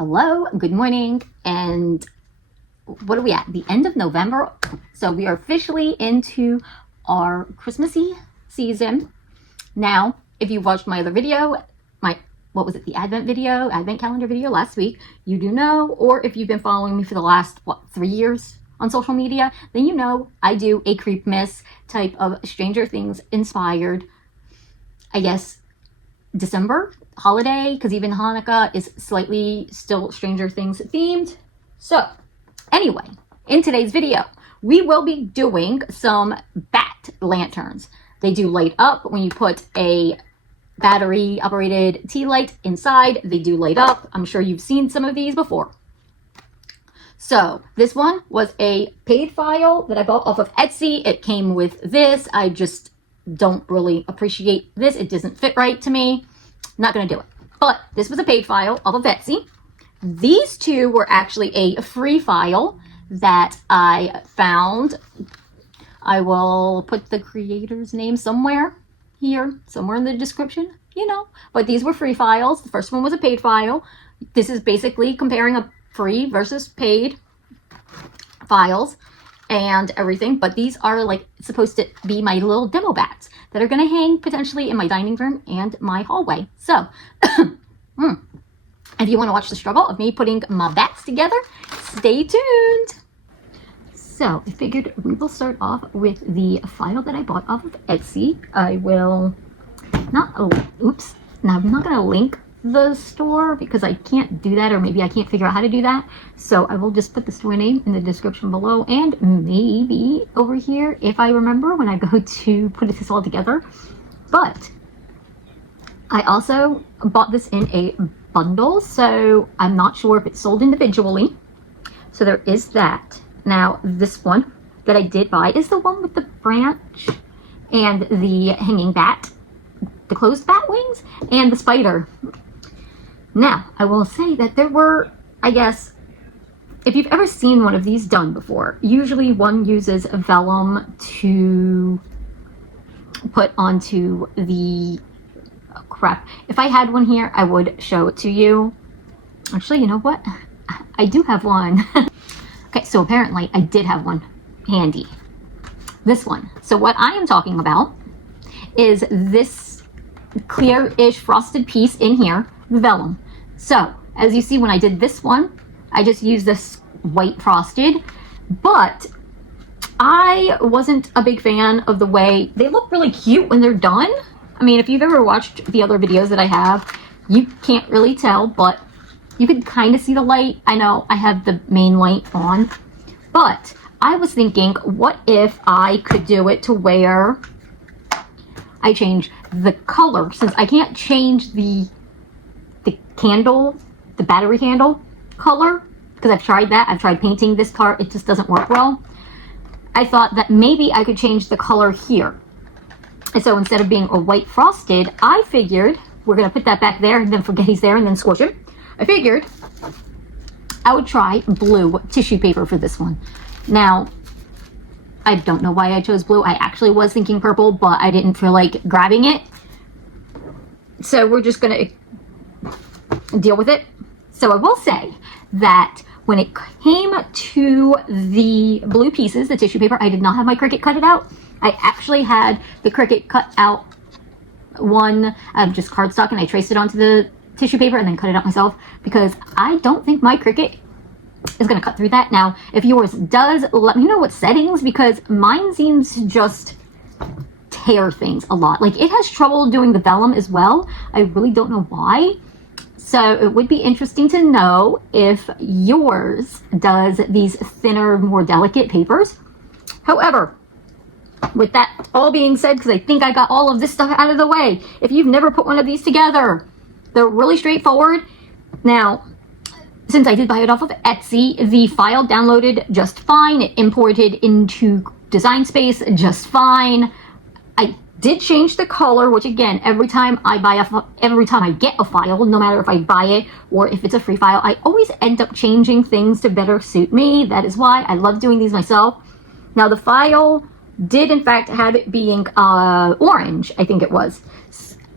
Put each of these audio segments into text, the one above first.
Hello, good morning, and what are we at? The end of November. So we are officially into our Christmassy season. Now, if you watched my other video, the advent calendar video last week, you do know, or if you've been following me for the last, 3 years on social media, then you know I do a Creep Miss type of Stranger Things inspired, I guess, December holiday, because even Hanukkah is slightly still Stranger Things themed. So anyway, in today's video, we will be doing some bat lanterns. They do light up when you put a battery operated tea light inside. They do light up. I'm sure you've seen some of these before. So this one was a paid file that I bought off of Etsy. It came with this. I just don't really appreciate this. It doesn't fit right to me. Not going to do it. But this was a paid file off of Etsy. These two were actually a free file that I found. I will put the creator's name somewhere here, somewhere in the description, But these were free files. The first one was a paid file. This is basically comparing a free versus paid files and everything, but these are supposed to be my little demo bats that are going to hang potentially in my dining room and my hallway. So if you want to watch the struggle of me putting my bats together, stay tuned. So I figured we will start off with the file that I bought off of Etsy. I'm not going to link the store because I can't do that, or maybe I can't figure out how to do that. So I will just put the store name in the description below, and maybe over here if I remember when I go to put this all together. But I also bought this in a bundle, so I'm not sure if it's sold individually. So there is that. Now this one that I did buy is the one with the branch and the hanging bat, the closed bat wings, and the spider. Now, I will say that there were, I guess, if you've ever seen one of these done before, usually one uses vellum to put onto the, if I had one here, I would show it to you. Actually, you know what? I do have one. Okay, so apparently I did have one handy. This one. So what I am talking about is this clear-ish frosted piece in here, the vellum. So as you see, when I did this one, I just used this white frosted, but I wasn't a big fan of the way they look really cute when they're done. I mean, if you've ever watched the other videos that I have, you can't really tell, but you can kind of see the light. I know I have the main light on, but I was thinking, what if I could do it to where I change the color, since I can't change the candle, the battery handle color, because I've tried that. I've tried painting this part. It just doesn't work well. I thought that maybe I could change the color here. And so instead of being a white frosted, I figured we're going to put that back there and then forget he's there and then squish him. I figured I would try blue tissue paper for this one. Now, I don't know why I chose blue. I actually was thinking purple, but I didn't feel like grabbing it. So we're just going to deal with it. So I will say that when it came to the blue pieces, the tissue paper, I did not have my Cricut cut it out. I actually had the Cricut cut out one of just cardstock, and I traced it onto the tissue paper and then cut it out myself, because I don't think my Cricut is going to cut through that. Now, if yours does, let me know what settings, because mine seems to just tear things a lot. It has trouble doing the vellum as well. I really don't know why. So it would be interesting to know if yours does these thinner, more delicate papers. However, with that all being said, because I think I got all of this stuff out of the way, if you've never put one of these together, they're really straightforward. Now, since I did buy it off of Etsy, the file downloaded just fine. It imported into Design Space just fine. I did change the color, which again, every time I get a file, no matter if I buy it or if it's a free file, I always end up changing things to better suit me. That is why I love doing these myself. Now, the file did in fact have it being orange, I think it was.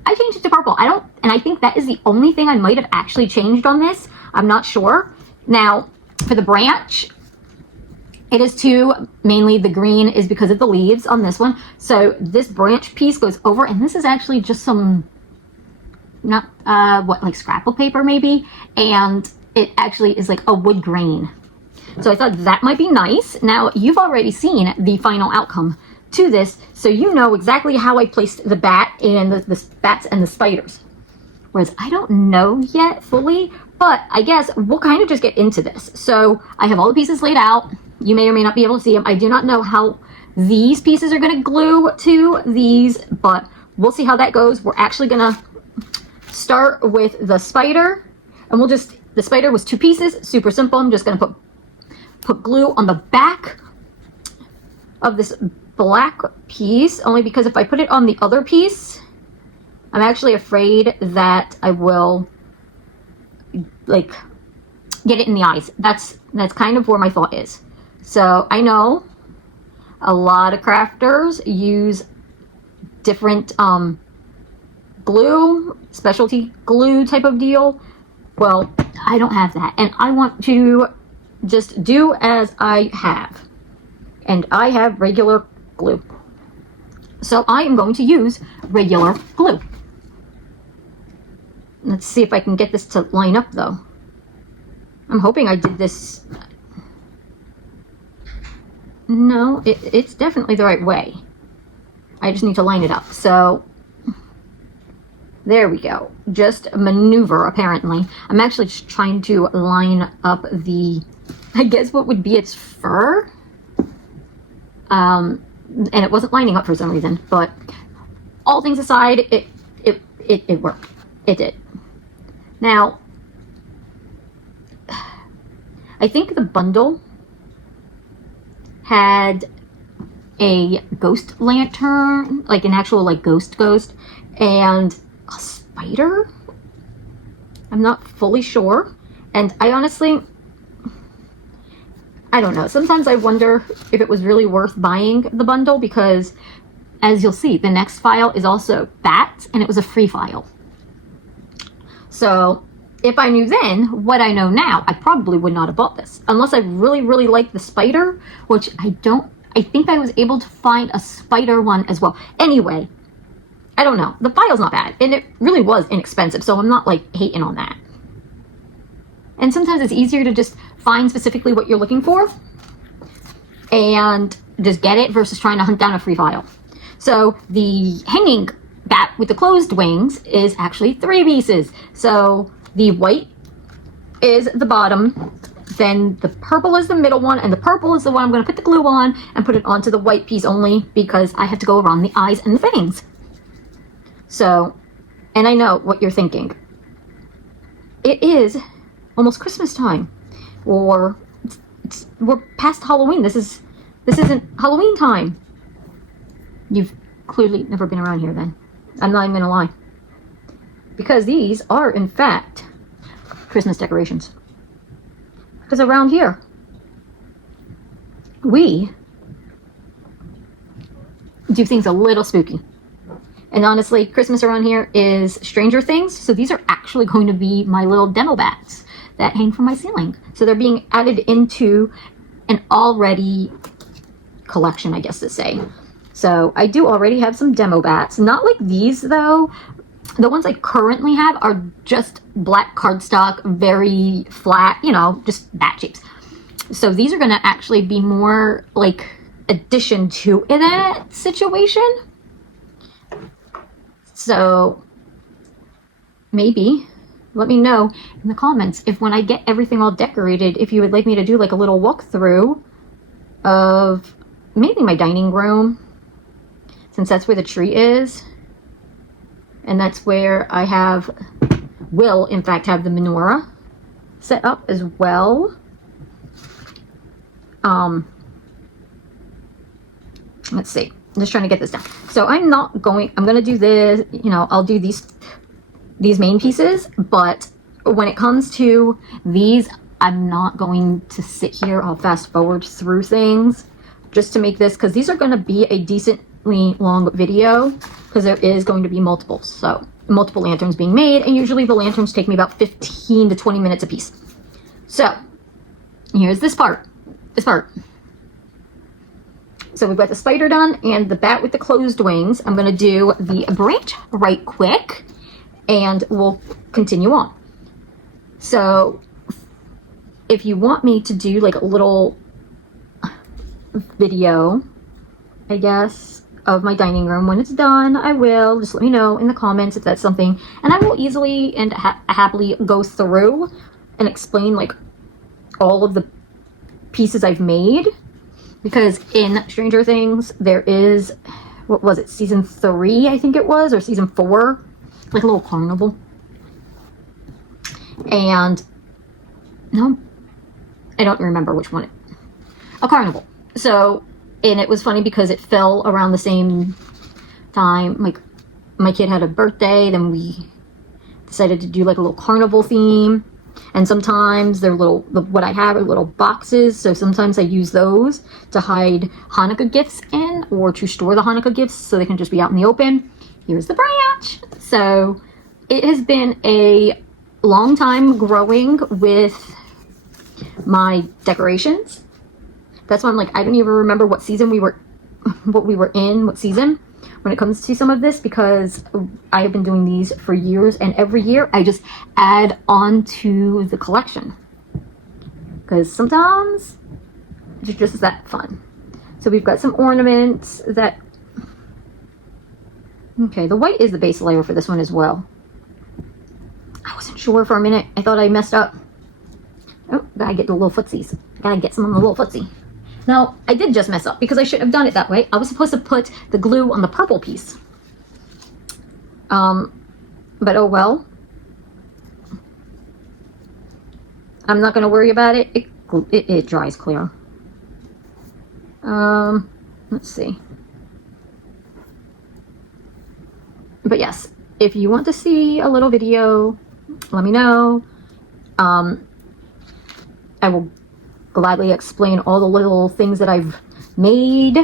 I changed it to purple. And I think that is the only thing I might have actually changed on this. I'm not sure. Now, for the branch, it is two, mainly the green is because of the leaves on this one. So this branch piece goes over, and this is actually just some, not, like scrapbook paper maybe, and it actually is like a wood grain. So I thought that might be nice. Now, you've already seen the final outcome to this, so you know exactly how I placed the bat and the bats and the spiders. Whereas I don't know yet fully, but I guess we'll kind of just get into this. So I have all the pieces laid out. You may or may not be able to see them. I do not know how these pieces are going to glue to these, but we'll see how that goes. We're actually going to start with the spider, and the spider was 2 pieces, super simple. I'm just going to put glue on the back of this black piece, only because if I put it on the other piece, I'm actually afraid that I will like get it in the eyes. That's kind of where my thought is. So I know a lot of crafters use different glue, specialty glue type of deal. Well, I don't have that, and I want to just do as I have, and I have regular glue, so I am going to use regular glue. Let's see if I can get this to line up though. I'm hoping I did this. No, it's definitely the right way. I just need to line it up. So there we go. Just a maneuver, apparently. I'm actually just trying to line up the, I guess what would be its fur. And it wasn't lining up for some reason, but all things aside, it worked. It did. Now, I think the bundle had a ghost lantern, like an actual like ghost, and a spider. I'm not fully sure, and I honestly, I don't know. Sometimes I wonder if it was really worth buying the bundle, because as you'll see, the next file is also bats, and it was a free file. So if I knew then what I know now, I probably would not have bought this, unless I really, really like the spider, which I think I was able to find a spider one as well. Anyway, I don't know. The file's not bad, and it really was inexpensive, so I'm not like hating on that. And sometimes it's easier to just find specifically what you're looking for and just get it versus trying to hunt down a free file. So the hanging bat with the closed wings is actually 3 pieces. So the white is the bottom, then the purple is the middle one, and the purple is the one I'm going to put the glue on and put it onto the white piece only because I have to go around the eyes and the fangs. So, and I know what you're thinking. It is almost Christmas time, or we're past Halloween. This isn't Halloween time. You've clearly never been around here then. I'm not even gonna lie, because these are in fact Christmas decorations. Because around here we do things a little spooky. And honestly, Christmas around here is Stranger Things, so these are actually going to be my little demo bats that hang from my ceiling. So they're being added into an already collection, I guess to say. So I do already have some demo bats. Not like these though. The ones I currently have are just black cardstock, very flat, you know, just bat shapes. So these are going to actually be more like addition to that situation. So maybe let me know in the comments if when I get everything all decorated, if you would like me to do like a little walkthrough of maybe my dining room, since that's where the tree is. And that's where I will in fact have the menorah set up as well. Let's see. I'm just trying to get this down. So I'm going to do this, you know, I'll do these main pieces, but when it comes to these, I'm not going to sit here. I'll fast forward through things just to make this, because these are going to be a decent long video because there is going to be multiple lanterns being made, and usually the lanterns take me about 15 to 20 minutes a piece. So here's this part. So we've got the spider done and the bat with the closed wings. I'm going to do the branch right quick and we'll continue on. So if you want me to do like a little video, I guess, of my dining room when it's done, I will. Just let me know in the comments if that's something, and I will easily and happily go through and explain like all of the pieces I've made. Because in Stranger Things, there is, what was it, season 3, I think it was, or season 4, like a little carnival. And, no, I don't remember which one. A carnival. So, and it was funny because it fell around the same time. Like, my kid had a birthday, then we decided to do like a little carnival theme. And sometimes they're what I have are little boxes, so sometimes I use those to hide Hanukkah gifts in, or to store the Hanukkah gifts so they can just be out in the open. Here's the branch. So it has been a long time growing with my decorations. That's why I'm like, I don't even remember what season we were in, what season, when it comes to some of this, because I have been doing these for years, and every year I just add on to the collection because sometimes it's just that fun. So we've got some ornaments that, okay, the white is the base layer for this one as well. I wasn't sure for a minute. I thought I messed up. Oh, gotta get the little footsies. Gotta get some on the little footsie. Now, I did just mess up because I shouldn't have done it that way. I was supposed to put the glue on the purple piece. But oh well. I'm not going to worry about it. It dries clear. Let's see. But yes, if you want to see a little video, let me know. I will gladly explain all the little things that I've made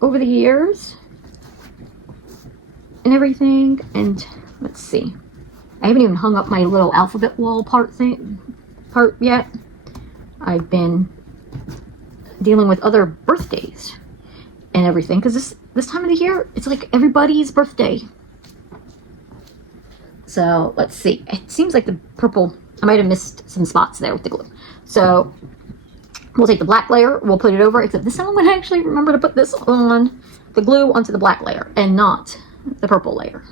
over the years and everything. And let's see, I haven't even hung up my little alphabet wall part yet. I've been dealing with other birthdays and everything because this time of the year it's like everybody's birthday. So let's see, it seems like the purple, I might have missed some spots there with the glue. So we'll take the black layer, we'll put it over, except this time I'm going to actually remember to put this on, the glue onto the black layer and not the purple layer.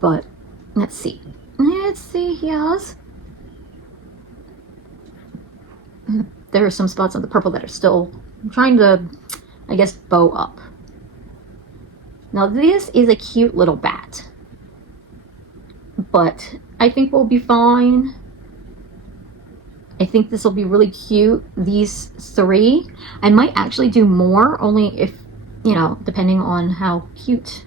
But let's see. Yes. There are some spots on the purple that are still, I'm trying to, I guess, bow up. Now this is a cute little bat, but I think we'll be fine. I think this will be really cute, these 3. I might actually do more, only if, you know, depending on how cute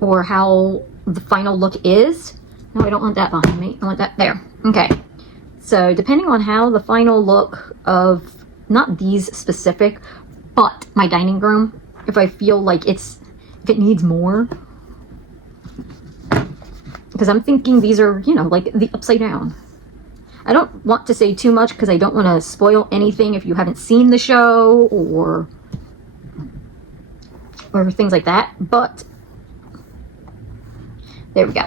or how the final look is. No, I don't want that behind me. I want that there. Okay. So depending on how the final look of, not these specific, but my dining room, if I feel like if it needs more. Because I'm thinking these are, you know, like the upside down. I don't want to say too much because I don't want to spoil anything if you haven't seen the show or things like that. But there we go.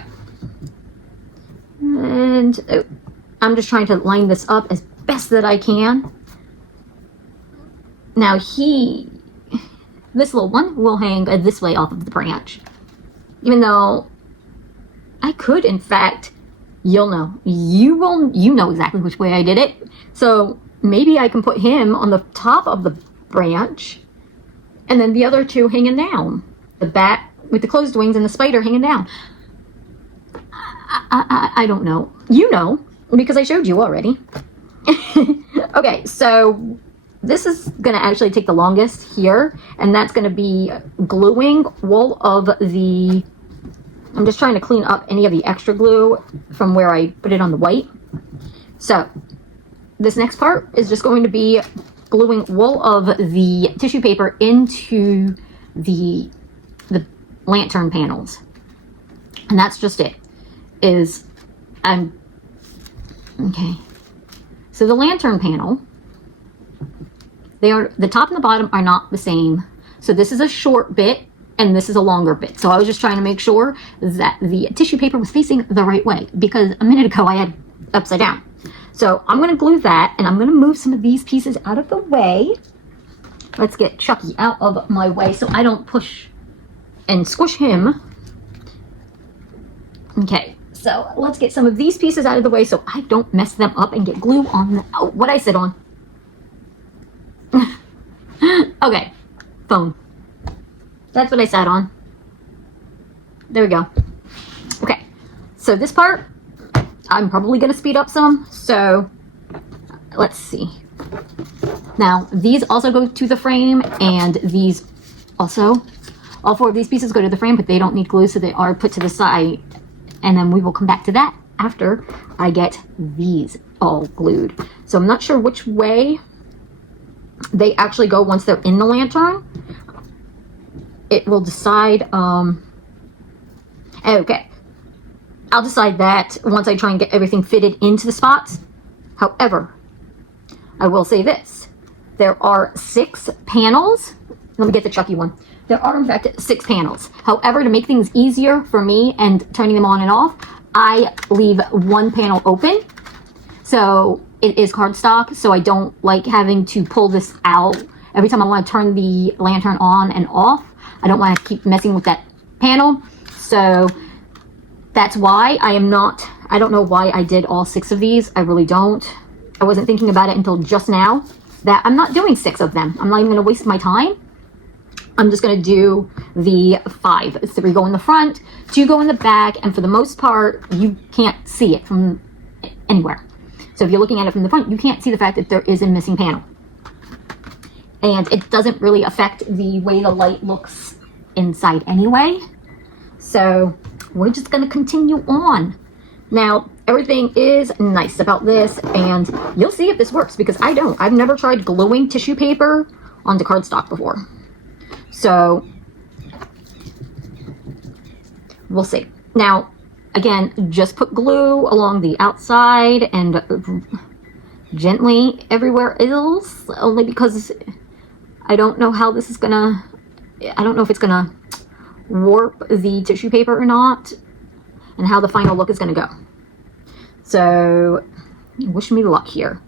And I'm just trying to line this up as best that I can. Now this little one will hang this way off of the branch. Even though I could, in fact, you know exactly which way I did it. So maybe I can put him on the top of the branch and then the other 2 hanging down. The bat with the closed wings and the spider hanging down. I don't know. You know, because I showed you already. Okay, so this is going to actually take the longest here, and that's going to be gluing all of the, I'm just trying to clean up any of the extra glue from where I put it on the white. So this next part is just going to be gluing all of the tissue paper into the lantern panels. And that's just it. Okay. So the lantern panel, the top and the bottom are not the same. So this is a short bit and this is a longer bit. So I was just trying to make sure that the tissue paper was facing the right way, because a minute ago I had upside down. So I'm going to glue that, and I'm going to move some of these pieces out of the way. Let's get Chucky out of my way so I don't push and squish him. Okay, so let's get some of these pieces out of the way so I don't mess them up and get glue on what I sit on. Okay, phone. That's what I sat on. There we go. Okay, so this part, I'm probably going to speed up some. So let's see. Now, these also go to the frame, and these also, all 4 of these pieces go to the frame, but they don't need glue, so they are put to the side. And then we will come back to that after I get these all glued. So I'm not sure which way they actually go once they're in the lantern. It will decide, okay. I'll decide that once I try and get everything fitted into the spots. However, I will say this. There are 6 panels. Let me get the Chucky one. There are, in fact, 6 panels. However, to make things easier for me and turning them on and off, I leave one panel open. So it is cardstock, so I don't like having to pull this out every time I want to turn the lantern on and off. I don't want to keep messing with that panel. So that's why I don't know why I did all 6 of these. I really don't. I wasn't thinking about it until just now that I'm not doing 6 of them. I'm not even going to waste my time. I'm just going to do the 5. 3 go in the front, 2 go in the back, and for the most part, you can't see it from anywhere. So if you're looking at it from the front, you can't see the fact that there is a missing panel. And it doesn't really affect the way the light looks inside anyway. So we're just going to continue on. Now, everything is nice about this, and you'll see if this works, because I don't. I've never tried gluing tissue paper onto cardstock before. So we'll see. Now, again, just put glue along the outside and gently everywhere else, only because I don't know how this is gonna, I don't know if it's gonna warp the tissue paper or not, and how the final look is gonna go. So wish me luck here.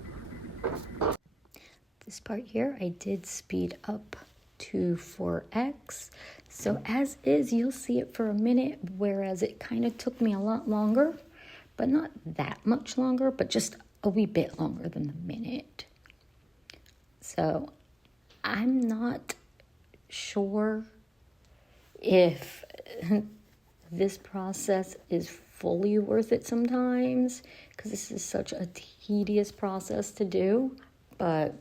This part here, I did speed up to 4x, so as is, you'll see it for a minute, whereas it kind of took me a lot longer, but not that much longer, but just a wee bit longer than the minute. So I'm not sure if this process is fully worth it sometimes, because this is such a tedious process to do, but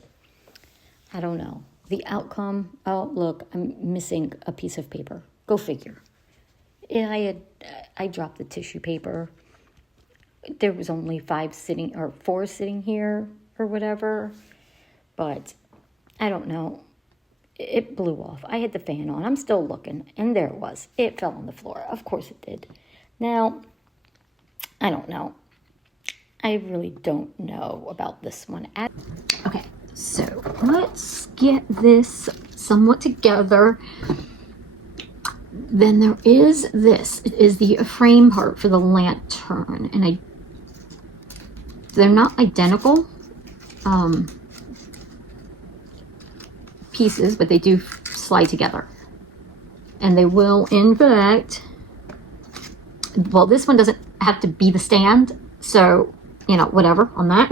I don't know. The outcome, oh, look, I'm missing a piece of paper. Go figure. I dropped the tissue paper. There was only 4 sitting here or whatever, but I don't know. It blew off. I had the fan on. I'm still looking, and there it was. It fell on the floor. Of course it did. Now, I don't know. I really don't know about this one. Okay. So let's get this somewhat together. Then there is this. It is the frame part for the lantern. And they're not identical pieces, but they do slide together. And they will, in fact, well, this one doesn't have to be the stand. So, you know, whatever on that.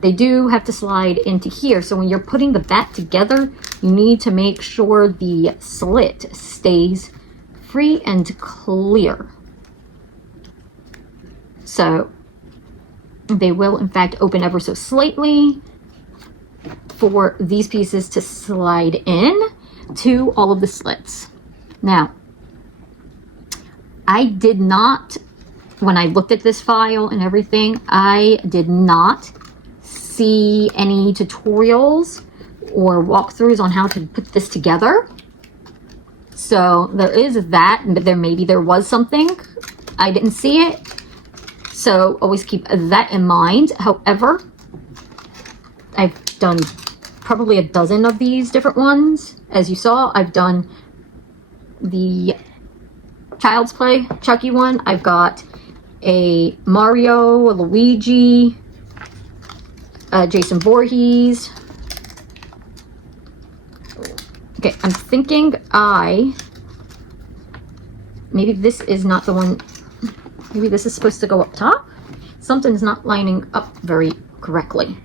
They do have to slide into here. So when you're putting the back together, you need to make sure the slit stays free and clear. So they will, in fact, open ever so slightly for these pieces to slide in to all of the slits. Now, I did not, when I looked at this file and everything, I did not see any tutorials or walkthroughs on how to put this together. So there is that, but maybe there was something. I didn't see it. So always keep that in mind. However, I've done probably a dozen of these different ones. As you saw, I've done the Child's Play Chucky one. I've got a Mario, a Luigi, Jason Voorhees. Okay, I'm thinking maybe this is not the one. Maybe this is supposed to go up top. Something's not lining up very correctly.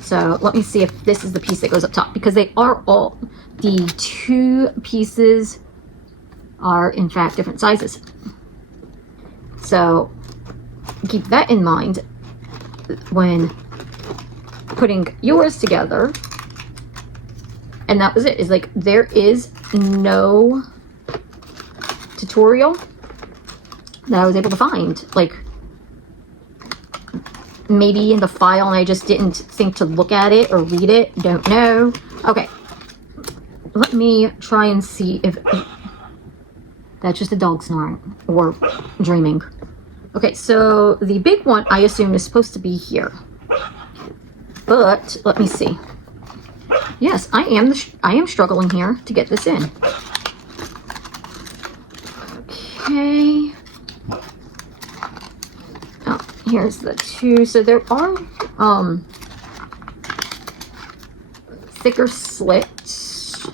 So let me see if this is the piece that goes up top, because they are all, the two pieces are in fact different sizes. So keep that in mind when putting yours together. And that was it. Is like, there is no tutorial that I was able to find. Like, maybe in the file and I just didn't think to look at it or read it. Don't know. Okay. Let me try and see if that's just a dog snoring or dreaming. Okay, so the big one I assume is supposed to be here. But let me see. Yes, I am struggling here to get this in. Okay. Oh, here's the two. So there are thicker slits.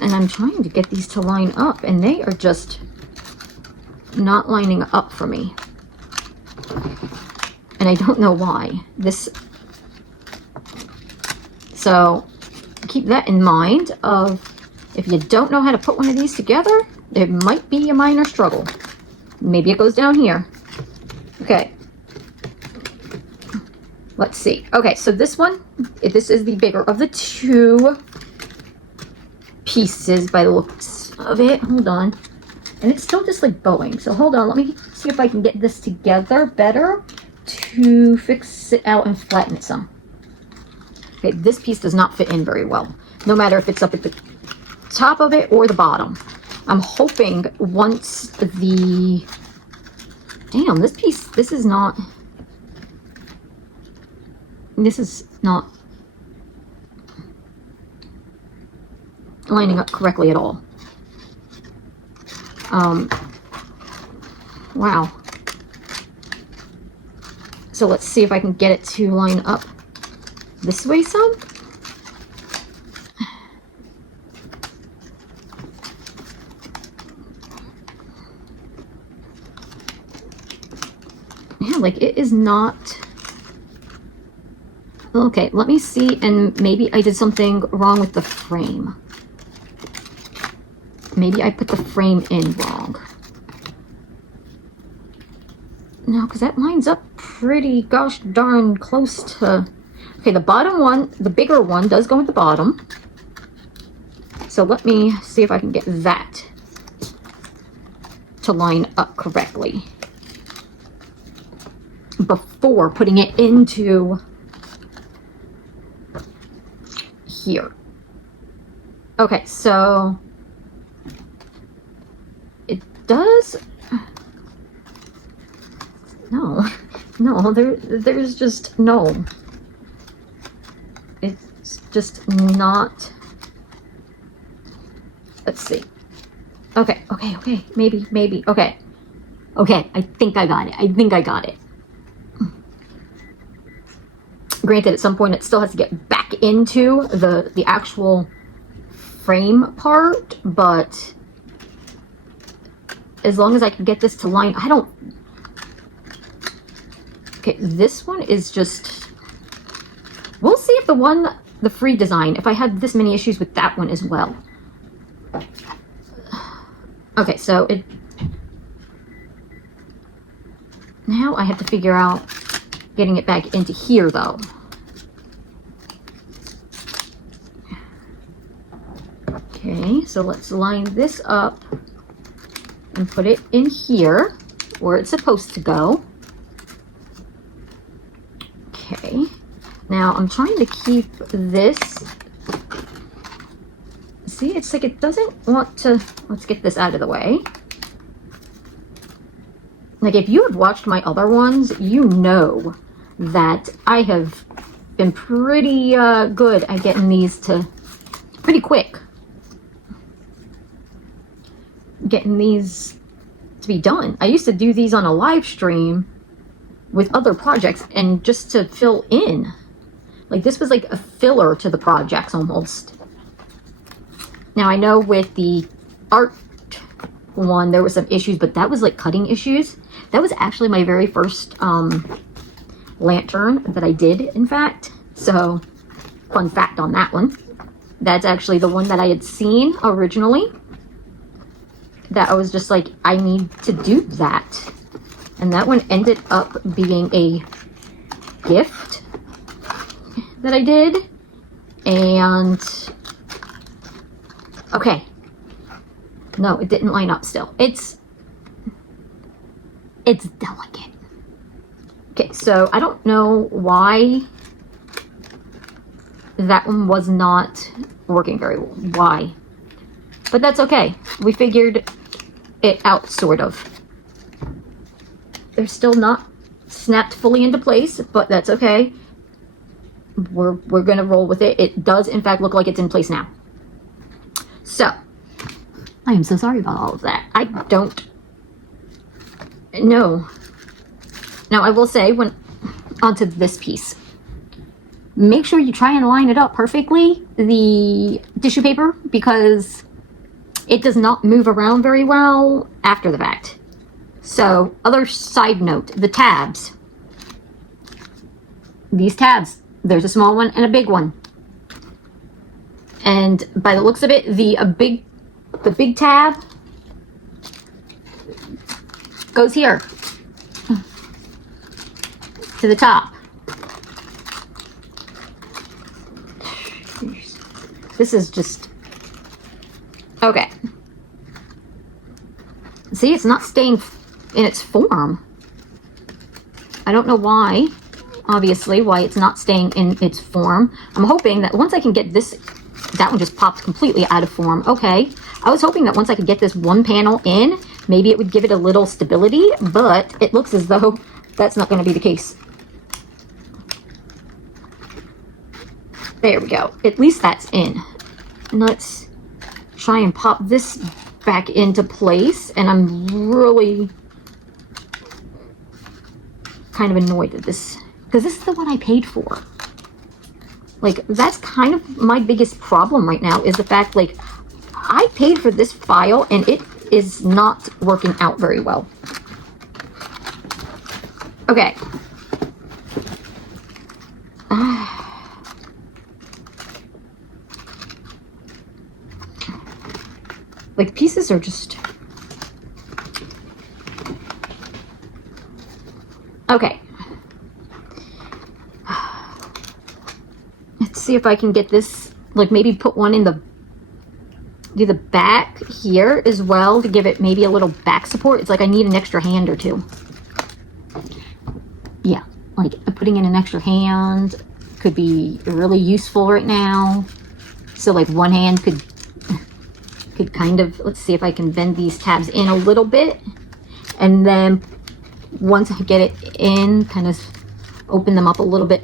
And I'm trying to get these to line up, and they are just not lining up for me. And I don't know why. So keep that in mind of, if you don't know how to put one of these together, it might be a minor struggle. Maybe it goes down here. Okay. Let's see. Okay, so this one, this is the bigger of the two pieces by the looks of it. Hold on. And it's still just like bowing. So hold on. Let me see if I can get this together better to fix it out and flatten it some. Okay, this piece does not fit in very well, no matter if it's up at the top of it or the bottom. I'm hoping once the... Damn, this piece, this is not lining up correctly at all. Wow. So let's see if I can get it to line up this way some. Yeah, like it is not. Okay, let me see, and maybe I did something wrong with the frame. Maybe I put the frame in wrong. No, because that lines up pretty gosh darn close to... Okay, the bottom one, the bigger one, does go at the bottom. So let me see if I can get that to line up correctly before putting it into here. Okay, so it does... No, there's just no. It's just not. Let's see. Okay. Maybe. Okay, I think I got it. Granted, at some point it still has to get back into the actual frame part, but as long as I can get this to line, okay, this one is just... We'll see if the free design, if I had this many issues with that one as well. Okay, so now I have to figure out getting it back into here, though. Okay, so let's line this up and put it in here where it's supposed to go. Okay, Now I'm trying to keep this. See, it's like it doesn't want to. Let's get this out of the way. Like, if you have watched my other ones, you know that I have been pretty good at getting these to pretty quick. Getting these to be done. I used to do these on a live stream with other projects and just to fill in. Like, this was like a filler to the projects almost. Now, I know with the art one, there were some issues, but that was like cutting issues. That was actually my very first lantern that I did, in fact. So, fun fact on that one. That's actually the one that I had seen originally. That I was just like, I need to do that. And that one ended up being a gift that I did. And, okay. No, it didn't line up still. It's delicate. Okay, so I don't know why that one was not working very well. Why? But that's okay. We figured it out, sort of. They're still not snapped fully into place, but that's okay. We're gonna roll with it. It does, in fact, look like it's in place now. So, I am so sorry about all of that. I don't know. Now, I will say, when onto this piece, make sure you try and line it up perfectly, the tissue paper, because it does not move around very well after the fact. So, other side note, the tabs. These tabs, there's a small one and a big one. And by the looks of it, the big tab goes here to the top. This is just okay. See, it's not staying in its form. I don't know why, obviously, why it's not staying in its form. I'm hoping that once I can get this, that one just popped completely out of form. Okay. I was hoping that once I could get this one panel in, maybe it would give it a little stability, but it looks as though that's not going to be the case. There we go. At least that's in. Let's try and pop this back into place, and I'm really kind of annoyed at this, because this is the one I paid for. Like, that's kind of my biggest problem right now, is the fact, like, I paid for this file and it is not working out very well. Okay. Like, pieces are just... Okay. Let's see if I can get this, like, maybe put one in the... do the back here as well to give it maybe a little back support. It's like I need an extra hand or two. Yeah, like putting in an extra hand could be really useful right now. So like one hand could kind of, let's see if I can bend these tabs in a little bit. And then once I get it in, kind of open them up a little bit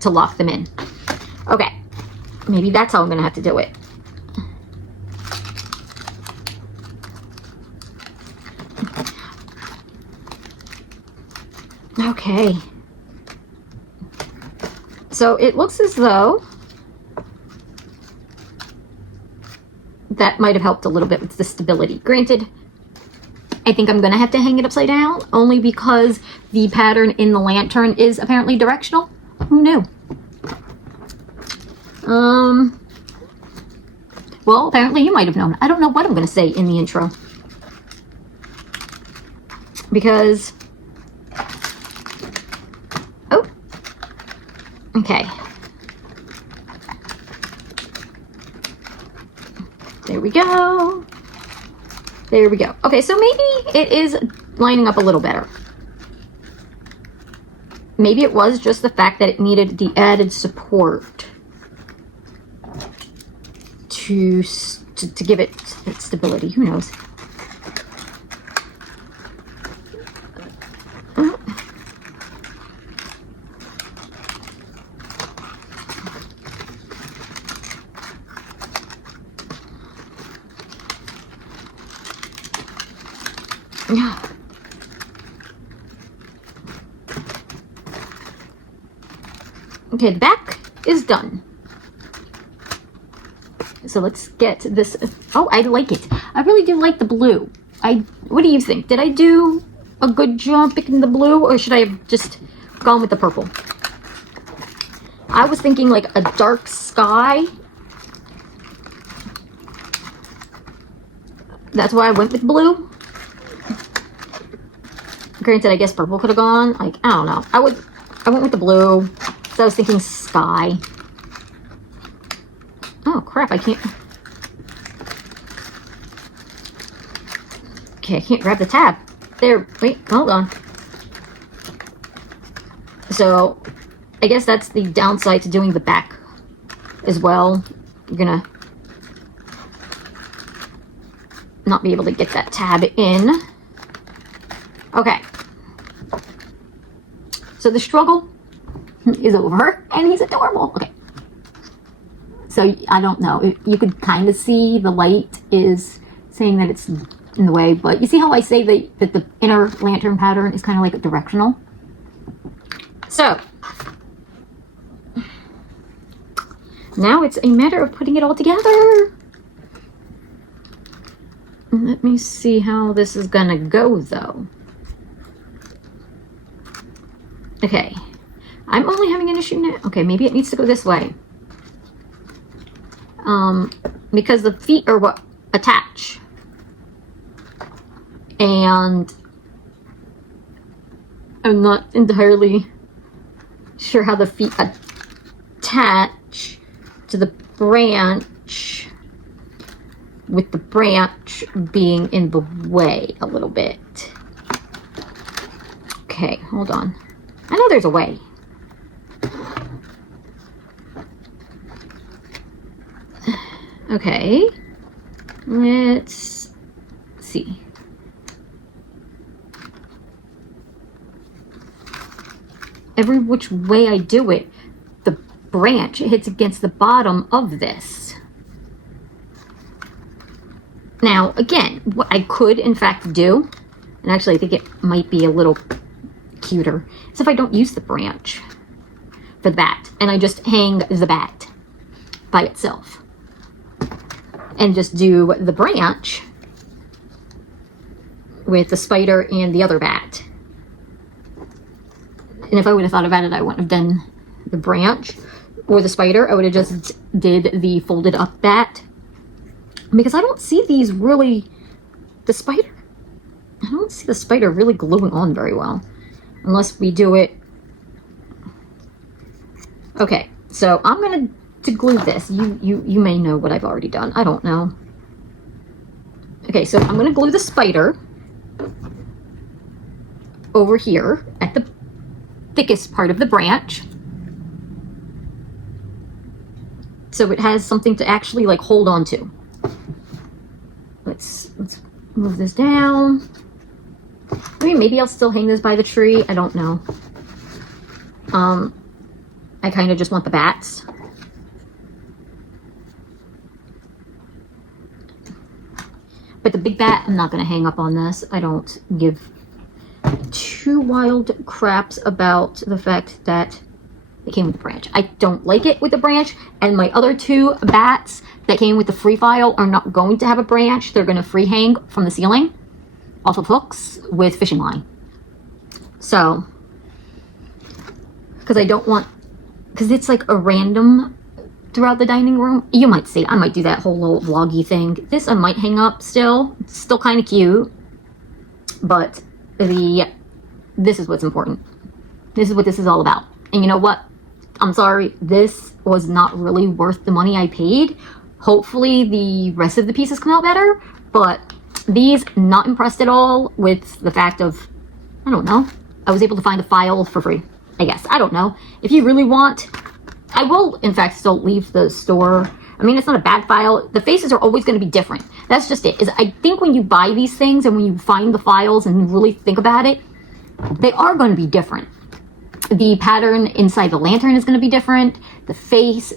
to lock them in. Okay, maybe that's how I'm gonna have to do it. Okay. So it looks as though that might have helped a little bit with the stability. Granted, I think I'm going to have to hang it upside down, only because the pattern in the lantern is apparently directional. Who knew? Well, apparently you might have known. I don't know what I'm going to say in the intro. Because... oh. Okay. There we go. There we go. Okay, so maybe it is lining up a little better. maybe it was just the fact that it needed the added support to give it stability. Who knows? Okay, the back is done. So let's get this. Oh, I like it. I really do like the blue. What do you think? Did I do a good job picking the blue, or should I have just gone with the purple? I was thinking like a dark sky. That's why I went with blue. Granted, I guess purple could have gone. Like, I don't know. I went with the blue. So I was thinking sky. Oh crap, I can't. Okay, I can't grab the tab. There, wait, hold on. So, I guess that's the downside to doing the back as well. You're gonna not be able to get that tab in. Okay. So the struggle is over, and he's adorable. Okay. So, I don't know. You could kind of see the light is saying that it's in the way, but you see how I say that the inner lantern pattern is kind of like directional? So, now it's a matter of putting it all together. Let me see how this is gonna go, though. Okay. I'm only having an issue now. Okay, maybe it needs to go this way. Because the feet are what attach. And I'm not entirely sure how the feet attach to the branch, with the branch being in the way a little bit. Okay, hold on. I know there's a way. Okay, let's see. Every which way I do it, the branch hits against the bottom of this. Now, again, what I could in fact do, and actually I think it might be a little cuter, is if I don't use the branch for the bat, and I just hang the bat by itself. And just do the branch with the spider and the other bat. And if I would have thought about it, I wouldn't have done the branch or the spider. I would have just did the folded up bat. Because I don't see these really, the spider, I don't see the spider really gluing on very well. Unless we do it. Okay, so I'm going to glue this. You may know what I've already done. I don't know. Okay, so I'm going to glue the spider over here at the thickest part of the branch, so it has something to actually like hold on to. Let's move this down. I mean, maybe I'll still hang this by the tree. I don't know. I kind of just want the bats. But the big bat, I'm not going to hang up on this. I don't give two wild craps about the fact that it came with a branch. I don't like it with a branch, and my other two bats that came with the free file are not going to have a branch. They're going to free hang from the ceiling off of hooks with fishing line. So, because I don't want, because it's like a random throughout the dining room. You might see, I might do that whole little vloggy thing. This I might hang up still. It's still kind of cute. But this is what's important. This is what this is all about. And you know what? I'm sorry. This was not really worth the money I paid. Hopefully the rest of the pieces come out better. But these, not impressed at all with the fact of, I don't know. I was able to find a file for free. I guess. I don't know. If you really want, I will, in fact, still leave the store. I mean, it's not a bad file. The faces are always going to be different. That's just it. Is I think when you buy these things and when you find the files and really think about it, they are going to be different. The pattern inside the lantern is going to be different. The face,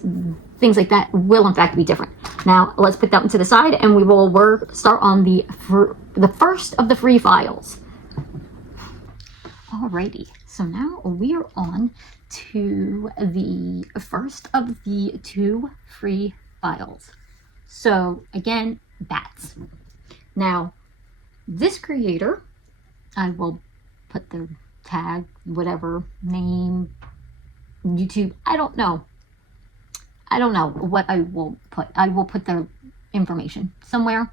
things like that will, in fact, be different. Now, let's put that one to the side, and we will start on the first of the free files. Alrighty, so now we are on to the first of the 2 free files. So, again, bats. Now, this creator, I will put their tag, whatever, name, YouTube, I don't know what I will put. I will put their information somewhere,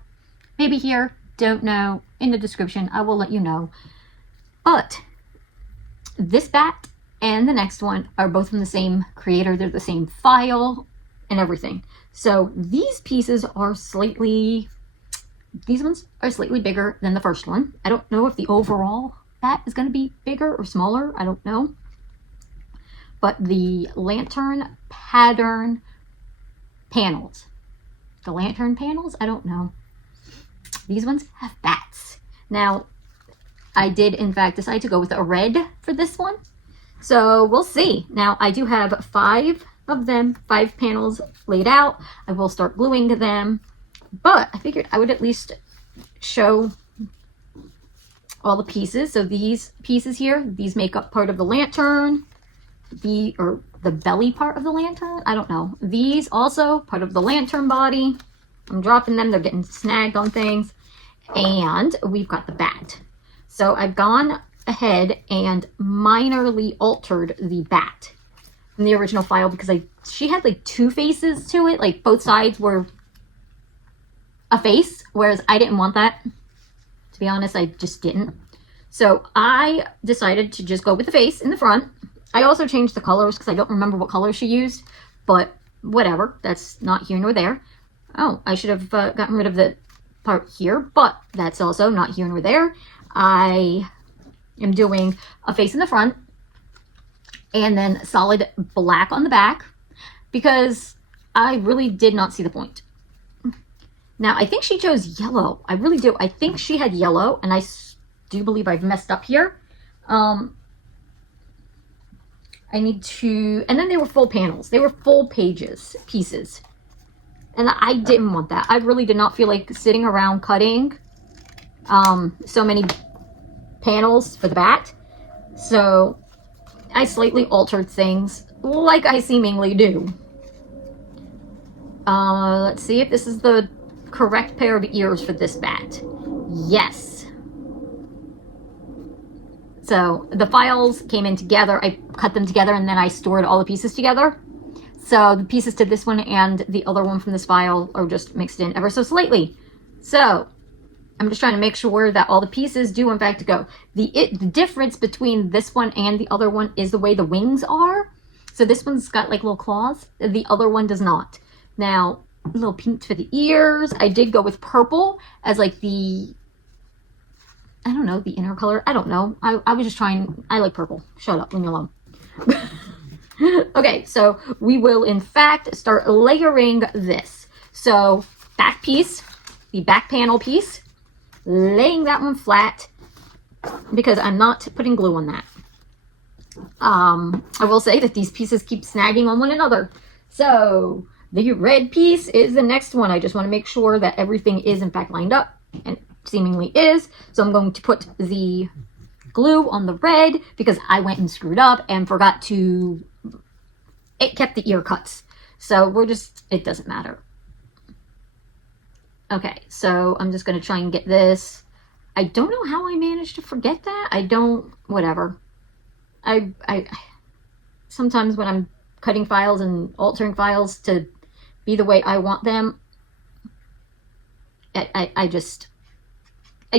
maybe here, don't know, in the description. I will let you know. But this bat and the next one are both from the same creator. They're the same file and everything. So these pieces are these ones are slightly bigger than the first one. I don't know if the overall bat is going to be bigger or smaller. I don't know. But the lantern pattern panels. The lantern panels, I don't know. These ones have bats. Now, I did, in fact, decide to go with a red for this one. So, we'll see. Now, I do have 5 of them, 5 panels laid out. I will start gluing them. But I figured I would at least show all the pieces. So, these pieces here, these make up part of the lantern. The belly part of the lantern. I don't know. These also part of the lantern body. I'm dropping them. They're getting snagged on things. And we've got the bat. So I've gone ahead and minorly altered the bat from the original file because she had like 2 faces to it. Like both sides were a face, whereas I didn't want that. To be honest, I just didn't. So I decided to just go with the face in the front. I also changed the colors because I don't remember what color she used, but whatever. That's not here nor there. Oh, I should have gotten rid of the part here, but that's also not here nor there. I am doing a face in the front and then solid black on the back because I really did not see the point. Now, I think she chose yellow. I really do. I think she had yellow, and I do believe I've messed up here. I need to, and then they were full panels. They were full pieces. And I didn't want that. I really did not feel like sitting around cutting so many panels for the bat. So I slightly altered things like I seemingly do. Let's see if this is the correct pair of ears for this bat. Yes. So the files came in together. I cut them together and then I stored all the pieces together. So the pieces to this one and the other one from this file are just mixed in ever so slightly. So I'm just trying to make sure that all the pieces do in fact go. The difference between this one and the other one is the way the wings are. So this one's got like little claws. The other one does not. Now, a little pink for the ears. I did go with purple as like the, I don't know, the inner color. I don't know. I was just trying. I like purple. Shut up. Leave me alone. Okay, so we will, in fact, start layering this. So, back piece, the back panel piece, laying that one flat because I'm not putting glue on that. I will say that these pieces keep snagging on one another. So, the red piece is the next one. I just want to make sure that everything is, in fact, lined up. And seemingly is. So I'm going to put the glue on the red because I went and screwed up and forgot to, it kept the ear cuts. So we're just, it doesn't matter. Okay, so I'm just going to try and get this. I don't know how I managed to forget that. Whatever. I sometimes when I'm cutting files and altering files to be the way I want them, I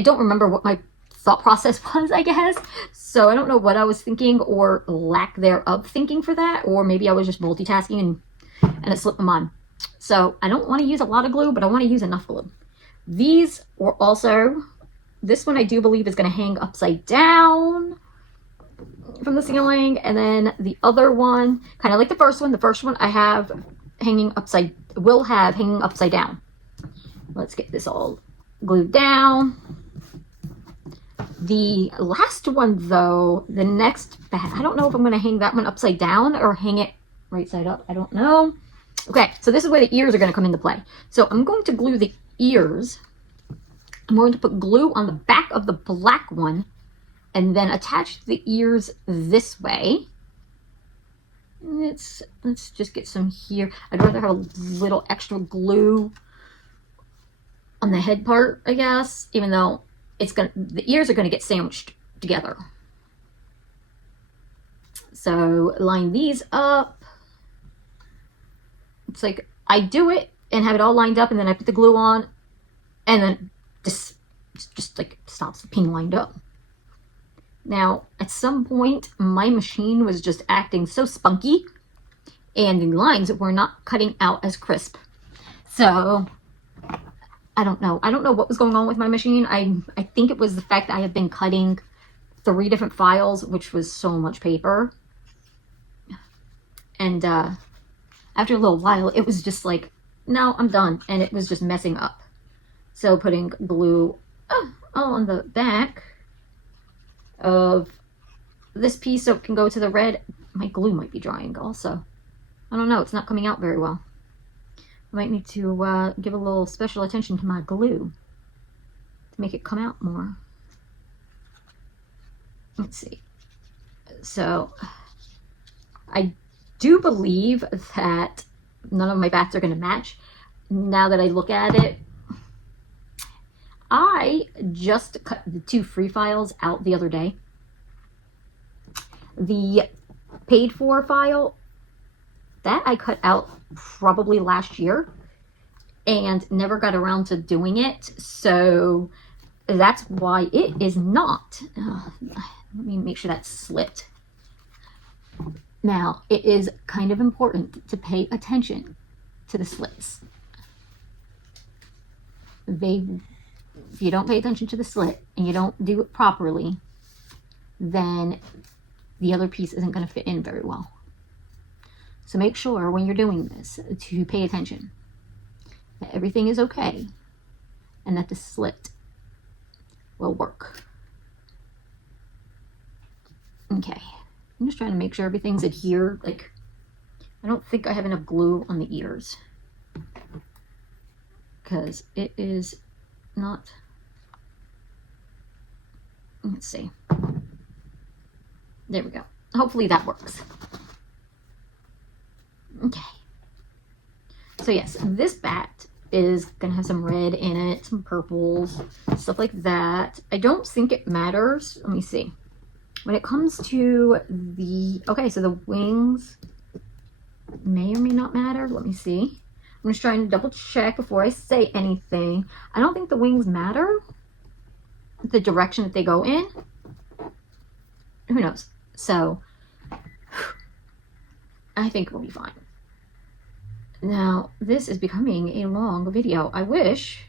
don't remember what my thought process was, I guess. So I don't know what I was thinking or lack thereof thinking for that. Or maybe I was just multitasking and it slipped my mind. So I don't want to use a lot of glue, but I want to use enough glue. These were also, this one I do believe is going to hang upside down. from the ceiling, and then the other one, kind of like the first one I have hanging upside, hanging upside down. Let's get this all glued down. The last one though, the next bat, I don't know if I'm going to hang that one upside down or hang it right side up. I don't know. Okay, so this is where the ears are going to come into play. So I'm going to glue the ears. I'm going to put glue on the back of the black one and then attach the ears this way. Let's just get some here. I'd rather have a little extra glue on the head part, I guess, even though the ears are going to get sandwiched together. So line these up. It's like I do it and have it all lined up, and then I put the glue on, and then this just like stops being lined up. Now, at some point, my machine was just acting so spunky, and the lines were not cutting out as crisp. So I don't know. I don't know what was going on with my machine. I think it was the fact that I have been cutting 3 different files, which was so much paper. And after a little while, it was just like, no, I'm done. And it was just messing up. So putting glue all on the back of this piece so it can go to the red. My glue might be drying also. I don't know. It's not coming out very well. I might need to give a little special attention to my glue to make it come out more. Let's see. So I do believe that none of my bats are going to match. Now that I look at it, I just cut the 2 free files out the other day. The paid for file, that I cut out probably last year and never got around to doing it. So that's why it is not. Let me make sure that's slit. Now, it is kind of important to pay attention to the slits. If you don't pay attention to the slit and you don't do it properly, then the other piece isn't going to fit in very well. So make sure when you're doing this to pay attention that everything is okay and that the slit will work. Okay, I'm just trying to make sure everything's adhered. Like, I don't think I have enough glue on the ears because it is not. Let's see. There we go. Hopefully that works. Okay. So yes, this bat is going to have some red in it, some purples, stuff like that. I don't think it matters. Let me see. When it comes to the, okay, so the wings may or may not matter. Let me see. I'm just trying to double check before I say anything. I don't think the wings matter. The direction that they go in. Who knows? So, I think we'll be fine. Now, this is becoming a long video. I wish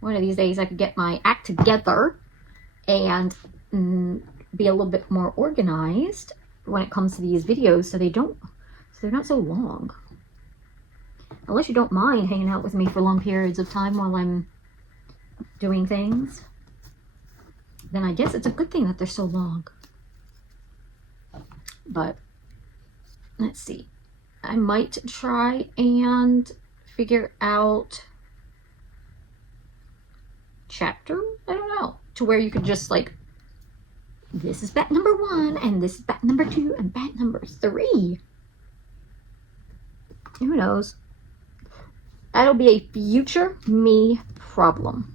one of these days I could get my act together and be a little bit more organized when it comes to these videos so they're not so long. Unless you don't mind hanging out with me for long periods of time while I'm doing things, then I guess it's a good thing that they're so long. But let's see. I might try and figure out chapter, I don't know, to where you could just like, this is bat number 1 and this is bat number 2 and bat number 3. Who knows? That'll be a future me problem.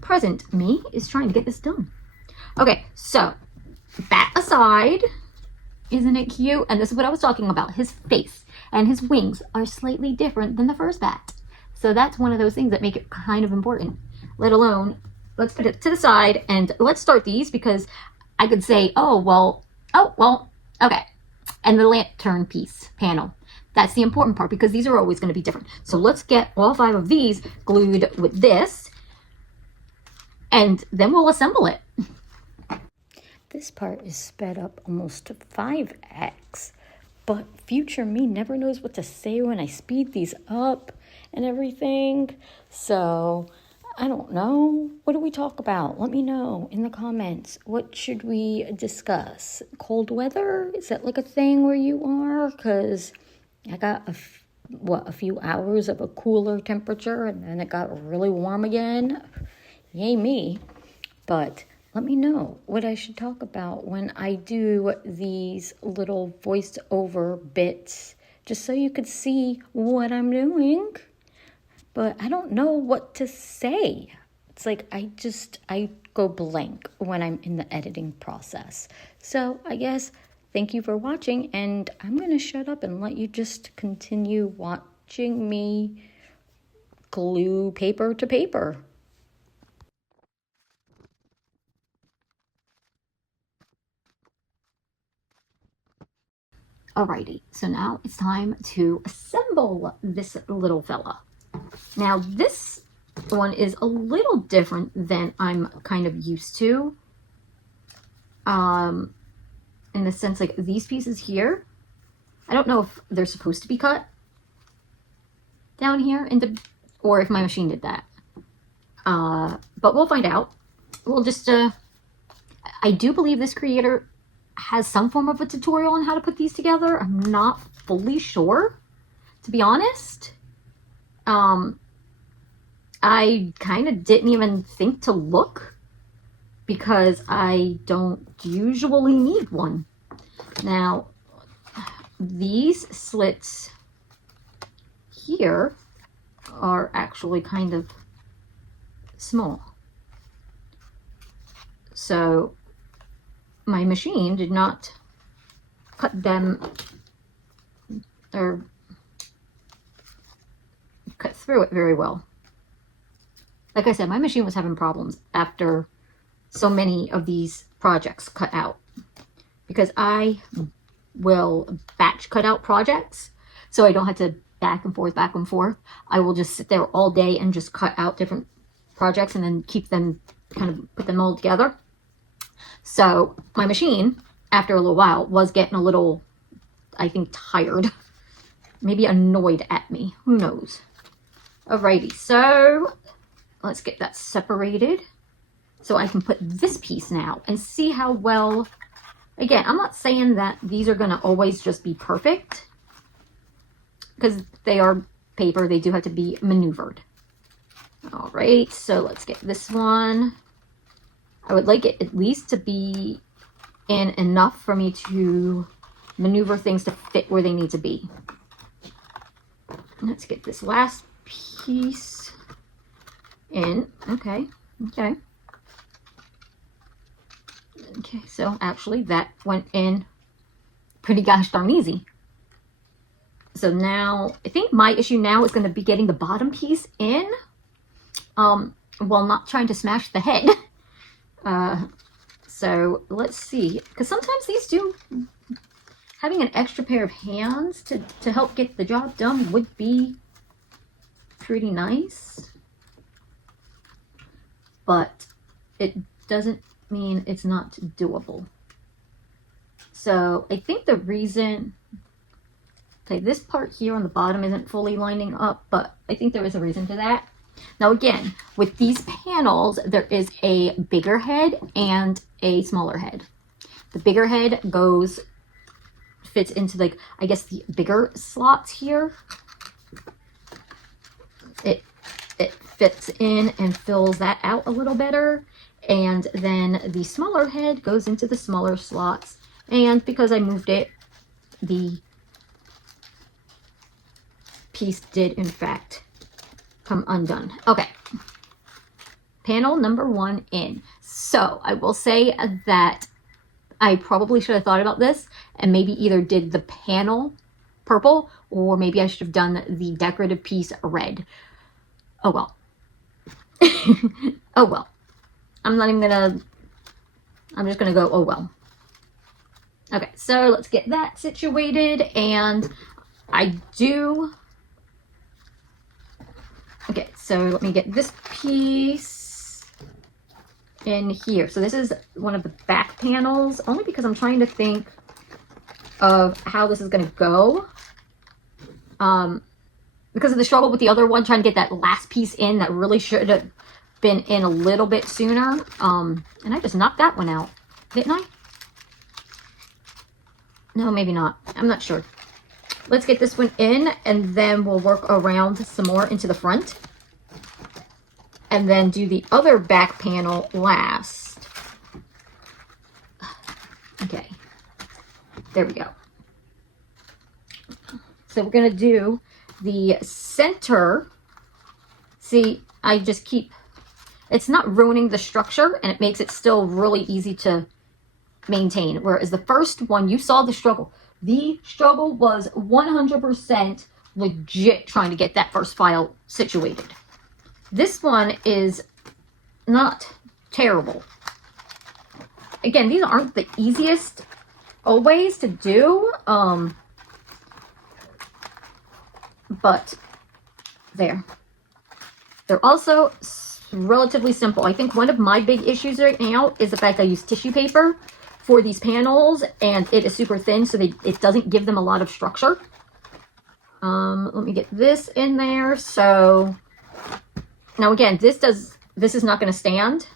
Present me is trying to get this done. Okay, so bat aside, isn't it cute? And this is what I was talking about. His face and his wings are slightly different than the first bat. So that's one of those things that make it kind of important. Let alone, let's put it to the side and let's start these because I could say, oh, well, okay. And the lantern piece panel. That's the important part because these are always going to be different. So let's get all 5 of these glued with this and then we'll assemble it. This part is sped up almost to 5x, but future me never knows what to say when I speed these up and everything. So I don't know. What do we talk about? Let me know in the comments. What should we discuss? Cold weather? Is that like a thing where you are? Because I got a few hours of a cooler temperature and then it got really warm again. Yay me. But let me know what I should talk about when I do these little voiceover bits, just so you could see what I'm doing. But I don't know what to say. It's like I go blank when I'm in the editing process. So I guess thank you for watching, and I'm going to shut up and let you just continue watching me glue paper to paper. Alrighty, so now it's time to assemble this little fella. Now this one is a little different than I'm kind of used to. In the sense, like these pieces here, I don't know if they're supposed to be cut down here or if my machine did that. But we'll find out. We'll just, I do believe this creator has some form of a tutorial on how to put these together. I'm not fully sure, to be honest. I kind of didn't even think to look because I don't usually need one. Now, these slits here are actually kind of small. So my machine did not cut them or cut through it very well. Like I said, my machine was having problems after so many of these projects cut out, because I will batch cut out projects so I don't have to back and forth. I will just sit there all day and just cut out different projects and then keep them, kind of put them all together. So my machine, after a little while, was getting a little, I think, tired, maybe annoyed at me, who knows. Alrighty, so let's get that separated so I can put this piece now and see how well. Again, I'm not saying that these are going to always just be perfect, because they are paper. They do have to be maneuvered. All right, so let's get this one. I would like it at least to be in enough for me to maneuver things to fit where they need to be. Let's get this last piece in. Okay. Okay, so actually that went in pretty gosh darn easy. So now, I think my issue now is going to be getting the bottom piece in, while not trying to smash the head. So let's see, because sometimes these do, having an extra pair of hands to help get the job done would be pretty nice. But it doesn't mean it's not doable. So I think the reason, okay, this part here on the bottom isn't fully lining up, but I think there is a reason to that. Now again, with these panels, there is a bigger head and a smaller head. The bigger head fits into, like, I guess the bigger slots here. It fits in and fills that out a little better. And then the smaller head goes into the smaller slots. And because I moved it, the piece did in fact come undone. Okay. Panel number 1 in. So I will say that I probably should have thought about this and maybe either did the panel purple, or maybe I should have done the decorative piece red. Oh well. Oh well. I'm just gonna go, oh well. Okay, so let's get that situated, and okay, so let me get this piece in here. So this is one of the back panels, only because I'm trying to think of how this is going to go. Because of the struggle with the other one, trying to get that last piece in that really should have been in a little bit sooner. And I just knocked that one out, didn't I? No, maybe not. I'm not sure. Let's get this one in, and then we'll work around some more into the front. And then do the other back panel last. Okay. There we go. So we're going to do the center. See, I just keep, it's not ruining the structure, and it makes it still really easy to maintain. Whereas the first one, you saw the struggle. The struggle was 100% legit trying to get that first file situated. This one is not terrible. Again, these aren't the easiest always to do, but they're also relatively simple. I think one of my big issues right now is the fact I use tissue paper for these panels, and it is super thin, so it doesn't give them a lot of structure. Let me get this in there. So now again, this is not going to stand,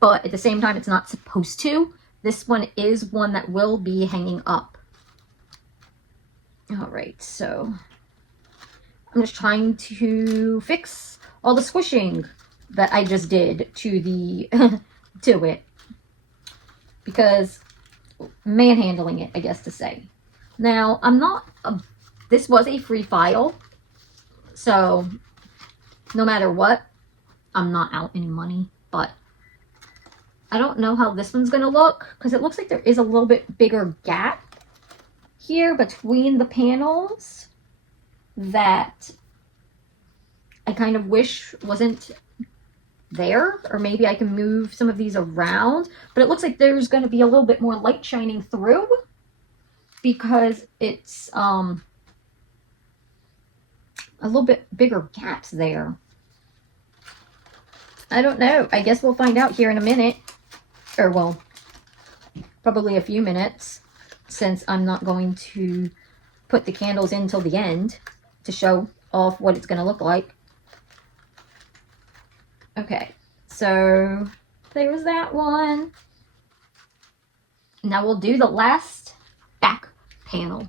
but at the same time, it's not supposed to. This one is one that will be hanging up. All right, so I'm just trying to fix all the squishing that I just did to the to it, because manhandling it, I guess to say. Now, I'm not this was a free file, so no matter what, I'm not out any money, but I don't know how this one's going to look, because it looks like there is a little bit bigger gap here between the panels that I kind of wish wasn't there, or maybe I can move some of these around, but it looks like there's going to be a little bit more light shining through because it's a little bit bigger gaps there. I don't know. I guess we'll find out here in a minute, or well, probably a few minutes, since I'm not going to put the candles in till the end to show off what it's going to look like. Okay, so there was that one. Now we'll do the last back panel.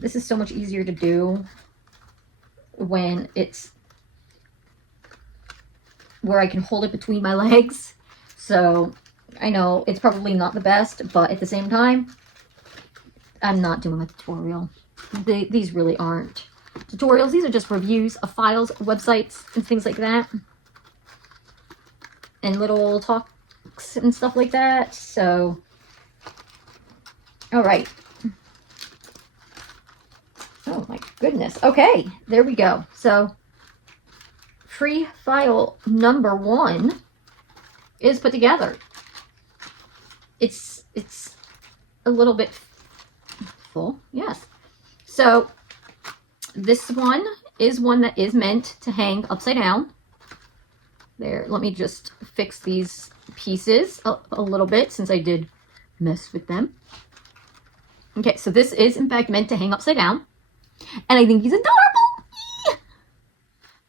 This is so much easier to do when it's where I can hold it between my legs. So I know it's probably not the best, but at the same time, I'm not doing a tutorial. These really aren't tutorials. These are just reviews of files, websites, and things like that, and little talks and stuff like that. So, all right. Oh my goodness. Okay, there we go. So, free file number 1 is put together. It's a little bit full, yes. So this one is one that is meant to hang upside down. There, let me just fix these pieces a little bit since I did mess with them. Okay, so this is in fact meant to hang upside down, and I think he's adorable.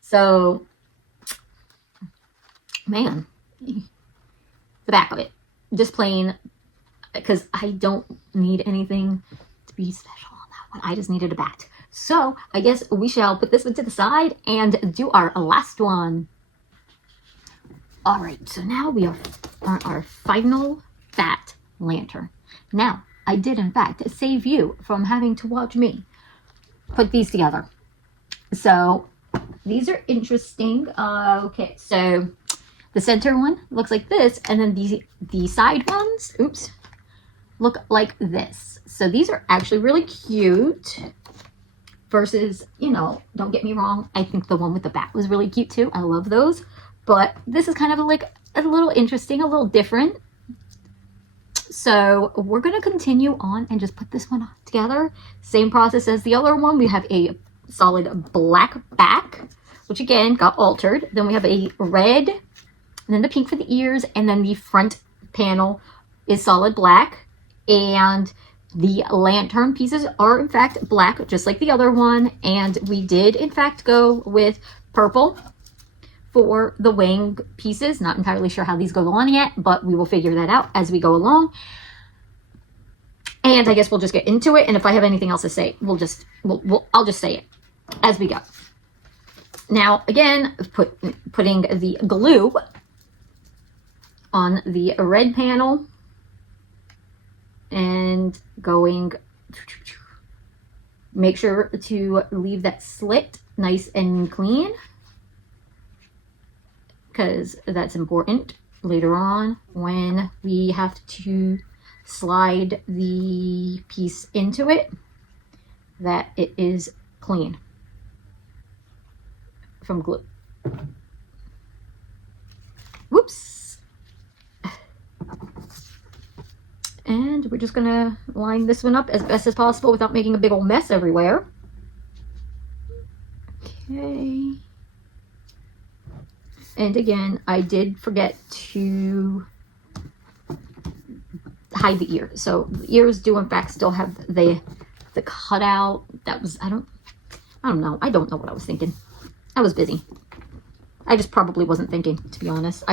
So, man, the back of it, just plain, because I don't need anything to be special on that one. I just needed a bat. So I guess we shall put this one to the side and do our last one. All right, so now we are on our final bat lantern. Now, I did in fact save you from having to watch me put these together. So these are interesting. Okay, so the center one looks like this, and then the side ones, oops, look like this. So these are actually really cute. Versus, you know, don't get me wrong, I think the one with the bat was really cute too. I love those. But this is kind of like a little interesting, a little different. So we're going to continue on and just put this one together. Same process as the other one. We have a solid black back, which again got altered. Then we have a red and then the pink for the ears, and then the front panel is solid black, and the lantern pieces are in fact black, just like the other one. And we did in fact go with purple for the wing pieces. Not entirely sure how these go on yet, but we will figure that out as we go along. And I guess we'll just get into it. And if I have anything else to say, I'll just say it as we go. Now, again, putting the glue on the red panel and going, make sure to leave that slit nice and clean, because that's important later on when we have to slide the piece into it, that it is clean from glue. Whoops. And we're just gonna line this one up as best as possible without making a big old mess everywhere. Okay. And again, I did forget to hide the ears. So the ears do in fact still have the cutout. That was, I don't know. I don't know what I was thinking. I was busy. I just probably wasn't thinking, to be honest.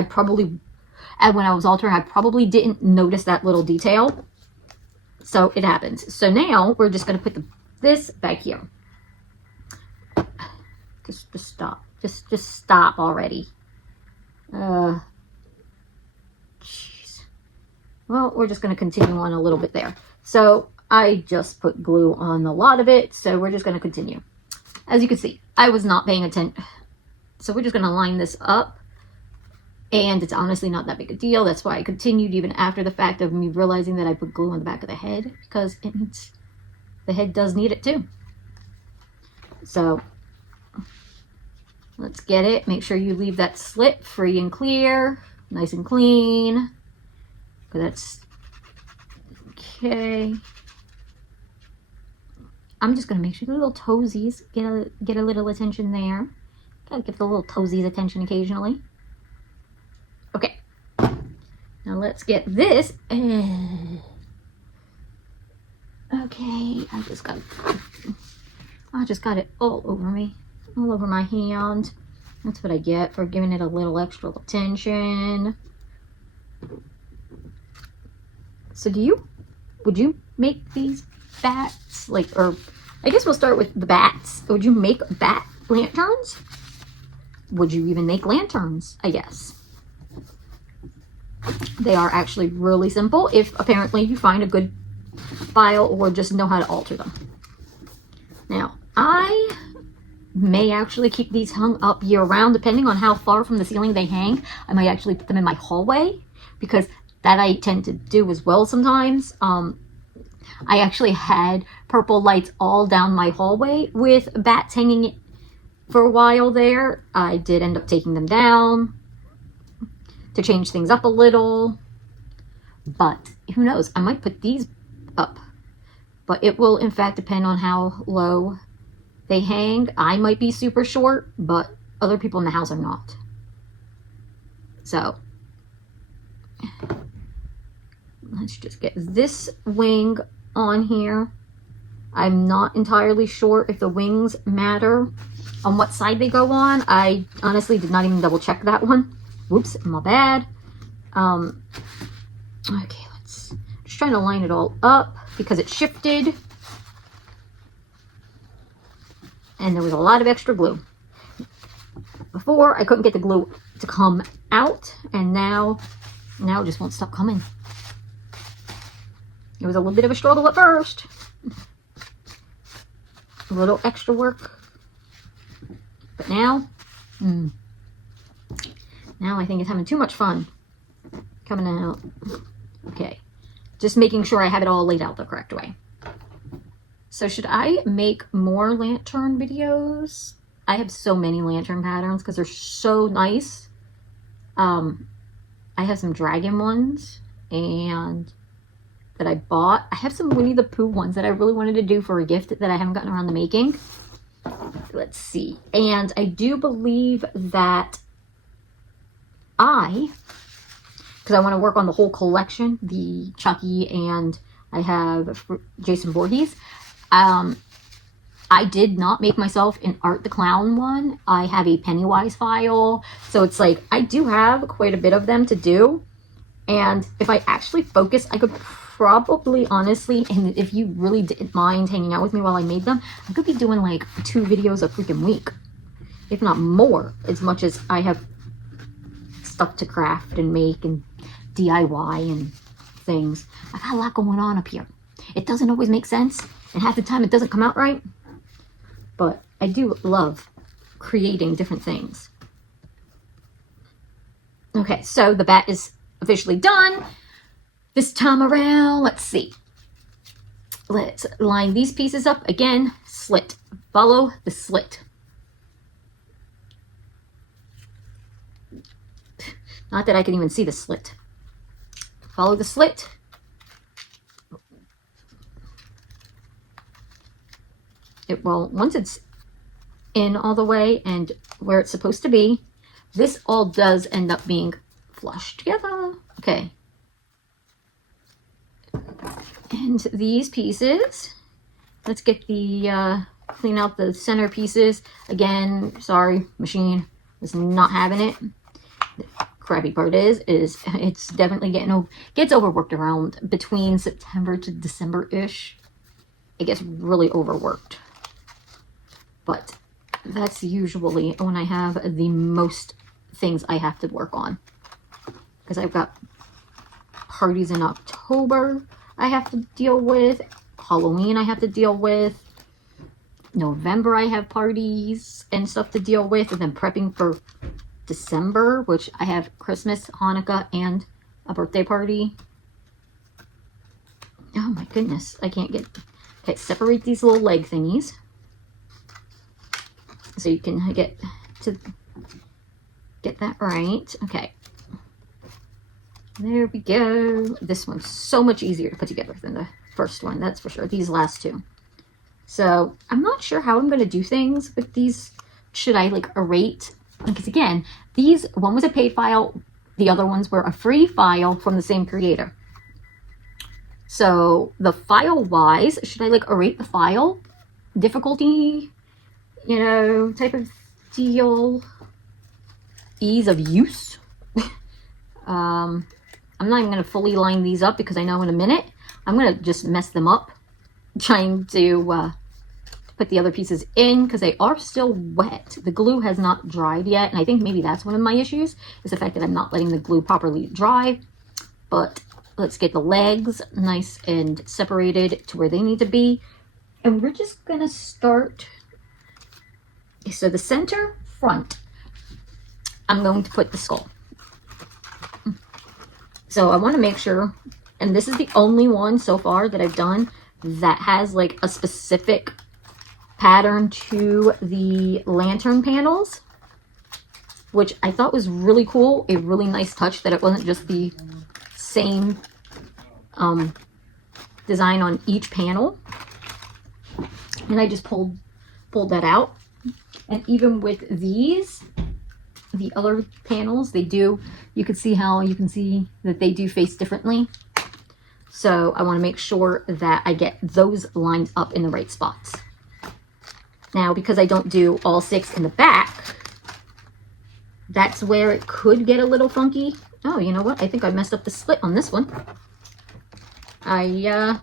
And when I was altering, I probably didn't notice that little detail. So it happens. So now we're just going to put this back here. Just stop. Just stop already. Jeez. Well, we're just going to continue on a little bit there. So I just put glue on a lot of it. So we're just going to continue. As you can see, I was not paying attention. So we're just going to line this up. And it's honestly not that big a deal. That's why I continued even after the fact of me realizing that I put glue on the back of the head, because the head does need it too. So let's get it. Make sure you leave that slit free and clear, nice and clean. That's okay. I'm just gonna make sure the little toesies get a little attention there. Gotta give the little toesies attention occasionally. Okay. Now let's get this. Okay, I just got it all over me, all over my hand. That's what I get for giving it a little extra attention. So would you make these bats, or I guess we'll start with the bats. Would you make bat lanterns? Would you even make lanterns, I guess? They are actually really simple if apparently you find a good file or just know how to alter them. Now, I may actually keep these hung up year round depending on how far from the ceiling they hang. I might actually put them in my hallway, because that I tend to do as well sometimes. I actually had purple lights all down my hallway with bats hanging for a while there. I did end up taking them down to change things up a little, but who knows, I might put these up, but it will in fact depend on how low they hang. I might be super short, but other people in the house are not. So let's just get this wing on here. I'm not entirely sure if the wings matter on what side they go on. I honestly did not even double check that one. Whoops, my bad. Okay, just trying to line it all up because it shifted. And there was a lot of extra glue. Before, I couldn't get the glue to come out, and now it just won't stop coming. It was a little bit of a struggle at first. A little extra work. But now I think it's having too much fun coming out. Okay. Just making sure I have it all laid out the correct way. So should I make more lantern videos? I have so many lantern patterns because they're so nice. I have some dragon ones and that I bought. I have some Winnie the Pooh ones that I really wanted to do for a gift that I haven't gotten around to making. Let's see. And I do believe that because I want to work on the whole collection, the Chucky and I have Jason Voorhees. I did not make myself an Art the Clown one. I have a Pennywise file. So it's like, I do have quite a bit of them to do. And if I actually focus, I could probably, honestly, and if you really didn't mind hanging out with me while I made them, I could be doing like 2 videos a freaking week. If not more, as much as I have stuff to craft and make and DIY and things. I got a lot going on up here. It doesn't always make sense, and half the time it doesn't come out right. But I do love creating different things. Okay, so the bat is officially done. This time around, let's see. Let's line these pieces up. Again, slit. Follow the slit. Not that I can even see the slit. Follow the slit. It will, once it's in all the way and where it's supposed to be, this all does end up being flush together. Okay. And these pieces, let's get the, clean out the center pieces. Again, sorry, machine is not having it. The crappy part is it's definitely gets overworked around between September to December-ish. It gets really overworked. But that's usually when I have the most things I have to work on. Because I've got parties in October I have to deal with. Halloween I have to deal with. November I have parties and stuff to deal with. And then prepping for December, which I have Christmas, Hanukkah, and a birthday party. Oh my goodness. I can't get... Okay, separate these little leg thingies. So you can get that right. Okay. There we go. This one's so much easier to put together than the first one, that's for sure. These last two. So I'm not sure how I'm going to do things with these. Should I like rate? Because again, these, one was a paid file. The other ones were a free file from the same creator. So the file wise, should I like rate the file? Difficulty? You know, type of deal, ease of use. I'm not even going to fully line these up because I know in a minute I'm going to just mess them up trying to put the other pieces in because they are still wet. The glue has not dried yet, and I think maybe that's one of my issues is the fact that I'm not letting the glue properly dry. But let's get the legs nice and separated to where they need to be, and we're just going to start. So the center front, I'm going to put the skull. So I want to make sure, and this is the only one so far that I've done that has like a specific pattern to the lantern panels, which I thought was really cool. A really nice touch that it wasn't just the same design on each panel. And I just pulled that out. And even with these, the other panels, they do, you can see that they do face differently. So I want to make sure that I get those lined up in the right spots. Now, because I don't do all 6 in the back, that's where it could get a little funky. Oh, you know what? I think I messed up the split on this one. I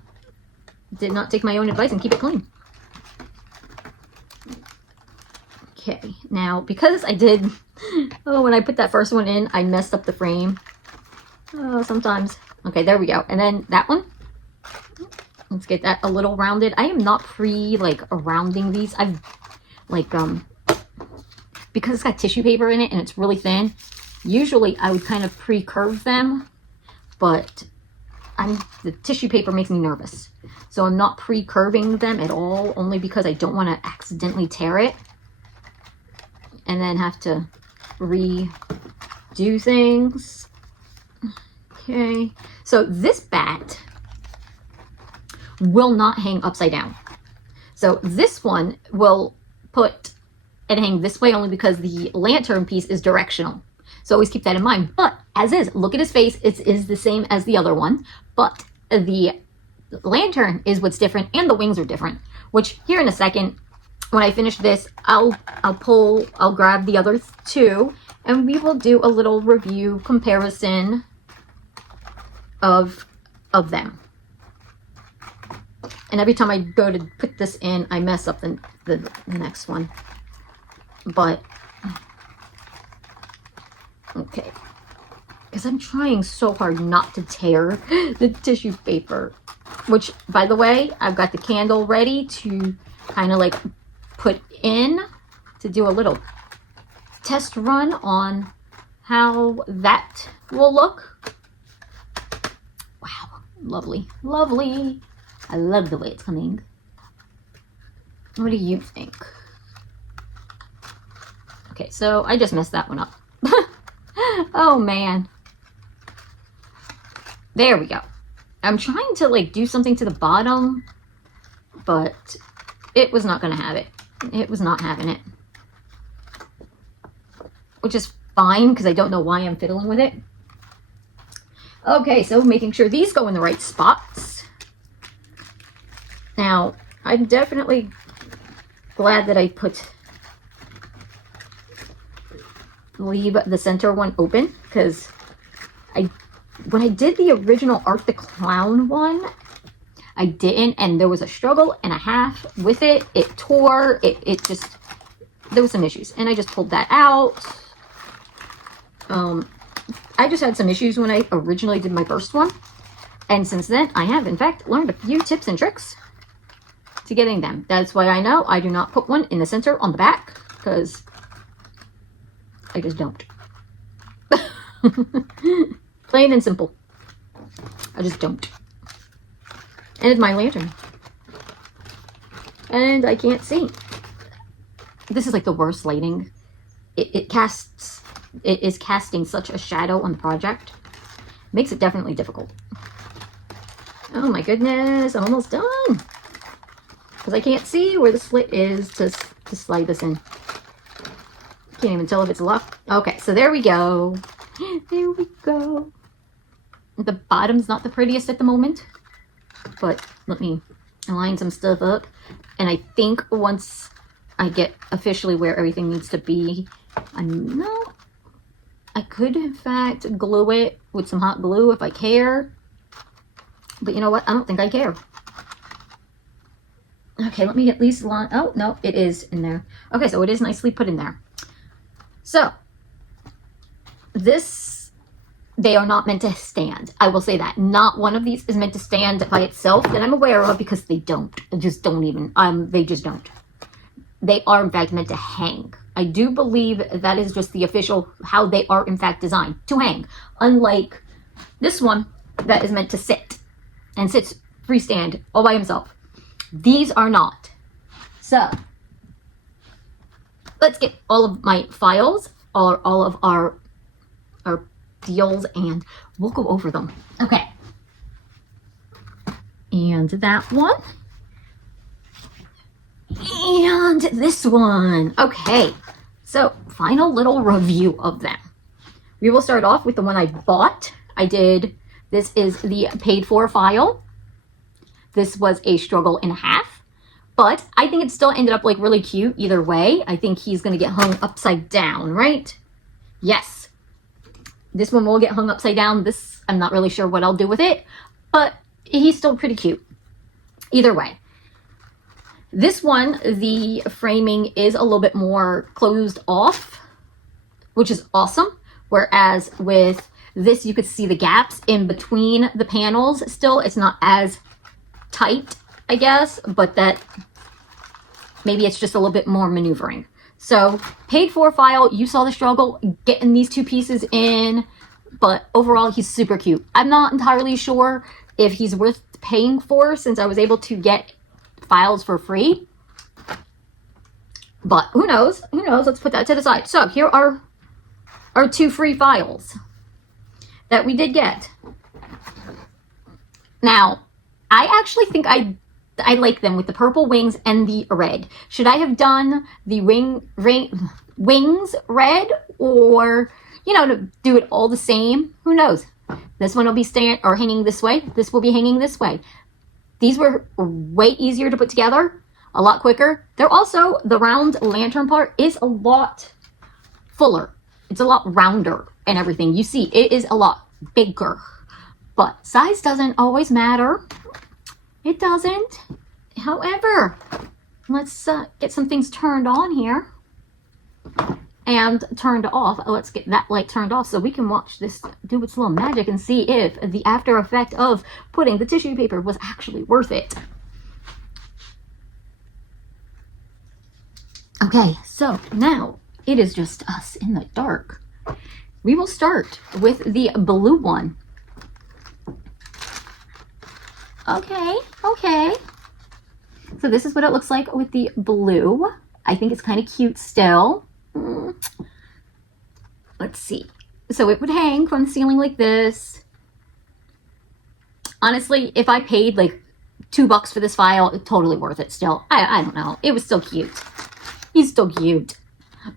did not take my own advice and keep it clean. Okay, now because I did, when I put that first one in, I messed up the frame. Oh, sometimes. Okay, there we go. And then that one, let's get that a little rounded. I am not rounding these. I've because it's got tissue paper in it and it's really thin. Usually I would kind of pre-curve them, but the tissue paper makes me nervous. So I'm not pre-curving them at all, only because I don't want to accidentally tear it and then have to redo things. Okay, so this bat will not hang upside down. So this one will put and hang this way only because the lantern piece is directional. So always keep that in mind. But as is, look at his face. It is the same as the other one. But the lantern is what's different, and the wings are different. Which here in a second, when I finish this, I'll grab the other two, and we will do a little review comparison of them. And every time I go to put this in, I mess up the next one. But, okay. Because I'm trying so hard not to tear the tissue paper. Which, by the way, I've got the candle ready to kind of like put in to do a little test run on how that will look. Wow. Lovely. Lovely. I love the way it's coming. What do you think? Okay, so I just messed that one up. Oh, man. There we go. I'm trying to, like, do something to the bottom, but it was not going to have it. It was not having it. Which is fine, because I don't know why I'm fiddling with it. Okay, so making sure these go in the right spots. Now, I'm definitely glad that I leave the center one open, because when I did the original Art the Clown one, I didn't, and there was a struggle and a half with it. It tore, it just, there was some issues, and I just pulled that out. I just had some issues when I originally did my first one, and since then, I have, in fact, learned a few tips and tricks to getting them. That's why I know I do not put one in the center on the back, because I just don't. Plain and simple. I just don't. And it's my lantern. And I can't see. This is like the worst lighting. It is casting such a shadow on the project. Makes it definitely difficult. Oh my goodness, I'm almost done. Because I can't see where the slit is to slide this in. Can't even tell if it's locked. Okay, so there we go. There we go. The bottom's not the prettiest at the moment, but let me align some stuff up. And I think once I get officially where everything needs to be, I could in fact glue it with some hot glue if I care. But you know what? I don't think I care. Okay, let me at least line. Oh, no, it is in there. Okay, so it is nicely put in there. So, they are not meant to stand. I will say that. Not one of these is meant to stand by itself that I'm aware of, because they don't. They just don't. They are, in fact, meant to hang. I do believe that is just the official, how they are, in fact, designed. To hang. Unlike this one that is meant to sit. And sits freestand all by himself. These are not. So, let's get all of my files, or all of our deals, and we'll go over them. Okay. And that one. And this one. Okay. So, final little review of them. We will start off with the one I bought. This is the paid for file. This was a struggle and a half. But I think it still ended up like really cute either way. I think he's going to get hung upside down, right? Yes. This one will get hung upside down. This, I'm not really sure what I'll do with it. But he's still pretty cute. Either way. This one, the framing is a little bit more closed off, which is awesome. Whereas with this, you could see the gaps in between the panels still. It's not as tight, I guess, but that maybe it's just a little bit more maneuvering. So, paid for file, you saw the struggle getting these two pieces in, but overall, he's super cute. I'm not entirely sure if he's worth paying for, since I was able to get files for free. But who knows? Who knows? Let's put that to the side. So, here are our two free files that we did get. Now, I actually think I like them with the purple wings and the red. Should I have done the wings red, or you know, to do it all the same. Who knows? This one will be hanging this way. This will be hanging this way. These were way easier to put together, a lot quicker. They're also, the round lantern part is a lot fuller. It's a lot rounder and everything. You see, it is a lot bigger. But size doesn't always matter. It doesn't. However, let's get some things turned on here and turned off. Let's get that light turned off so we can watch this do its little magic and see if the after effect of putting the tissue paper was actually worth it. Okay, so now it is just us in the dark. We will start with the blue one. Okay. So this is what it looks like with the blue. I think it's kind of cute still. Let's see. So it would hang from the ceiling like this. Honestly, if I paid like $2 for this file, it's totally worth it still. I don't know. It was still cute. He's still cute.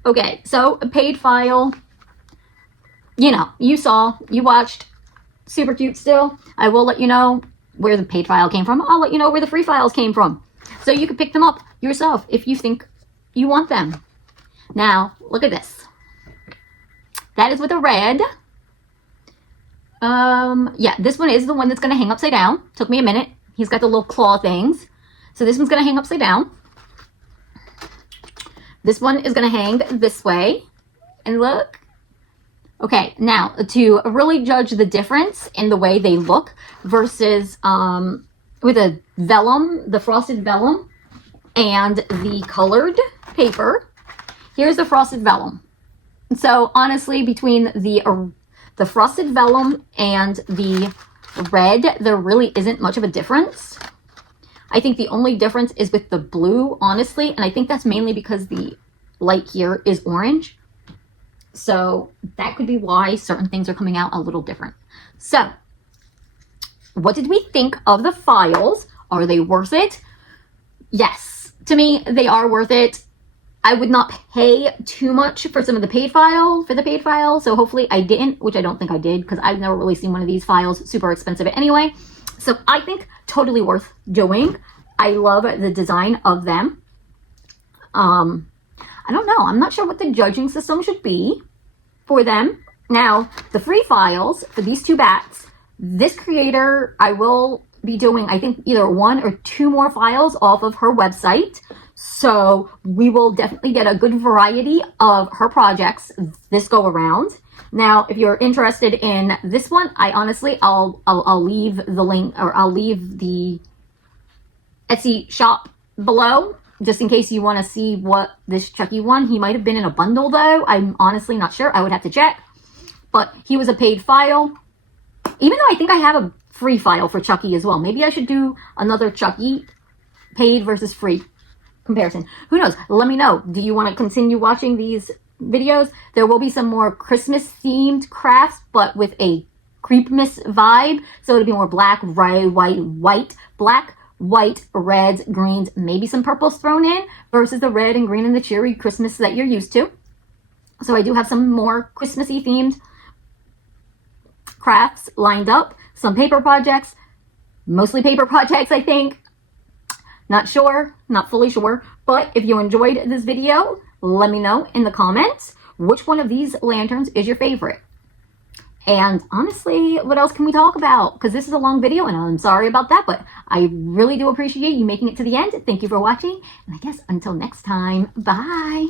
Okay, so a paid file. You know, you watched. Super cute still. I will let you know where the paid file came from. I'll let you know where the free files came from. So you can pick them up yourself if you think you want them. Now, look at this. That is with a red. Yeah, this one is the one that's going to hang upside down. Took me a minute. He's got the little claw things. So this one's going to hang upside down. This one is going to hang this way. And look. Okay, now to really judge the difference in the way they look versus with a vellum, the frosted vellum, and the colored paper. Here's the frosted vellum. So honestly, between the frosted vellum and the red, there really isn't much of a difference. I think the only difference is with the blue, honestly, and I think that's mainly because the light here is orange. So that could be why certain things are coming out a little different. So what did we think of the files? Are they worth it? Yes, to me, they are worth it. I would not pay too much for some of the paid file, so hopefully I didn't, which I don't think I did, because I've never really seen one of these files super expensive anyway. So I think totally worth doing. I love the design of them. I don't know. I'm not sure what the judging system should be for them. Now, the free files for these two bats, this creator, I will be doing, I think, either 1 or 2 more files off of her website. So we will definitely get a good variety of her projects this go around. Now, if you're interested in this one, I'll leave the link, or I'll leave the Etsy shop below, just in case you want to see what this Chucky one. He might have been in a bundle though. I'm honestly not sure. I would have to check. But he was a paid file. Even though I think I have a free file for Chucky as well. Maybe I should do another Chucky paid versus free comparison. Who knows? Let me know. Do you want to continue watching these videos? There will be some more Christmas themed crafts, but with a Creepmas vibe. So it'll be more black, white, black, white, reds, greens, maybe some purples thrown in versus the red and green and the cheery Christmas that you're used to. So I do have some more Christmassy themed crafts lined up. Some paper projects, mostly paper projects, I think. Not sure, not fully sure. But if you enjoyed this video, let me know in the comments which one of these lanterns is your favorite. And honestly, what else can we talk about? Because this is a long video and I'm sorry about that, but I really do appreciate you making it to the end. Thank you for watching. And I guess until next time, bye.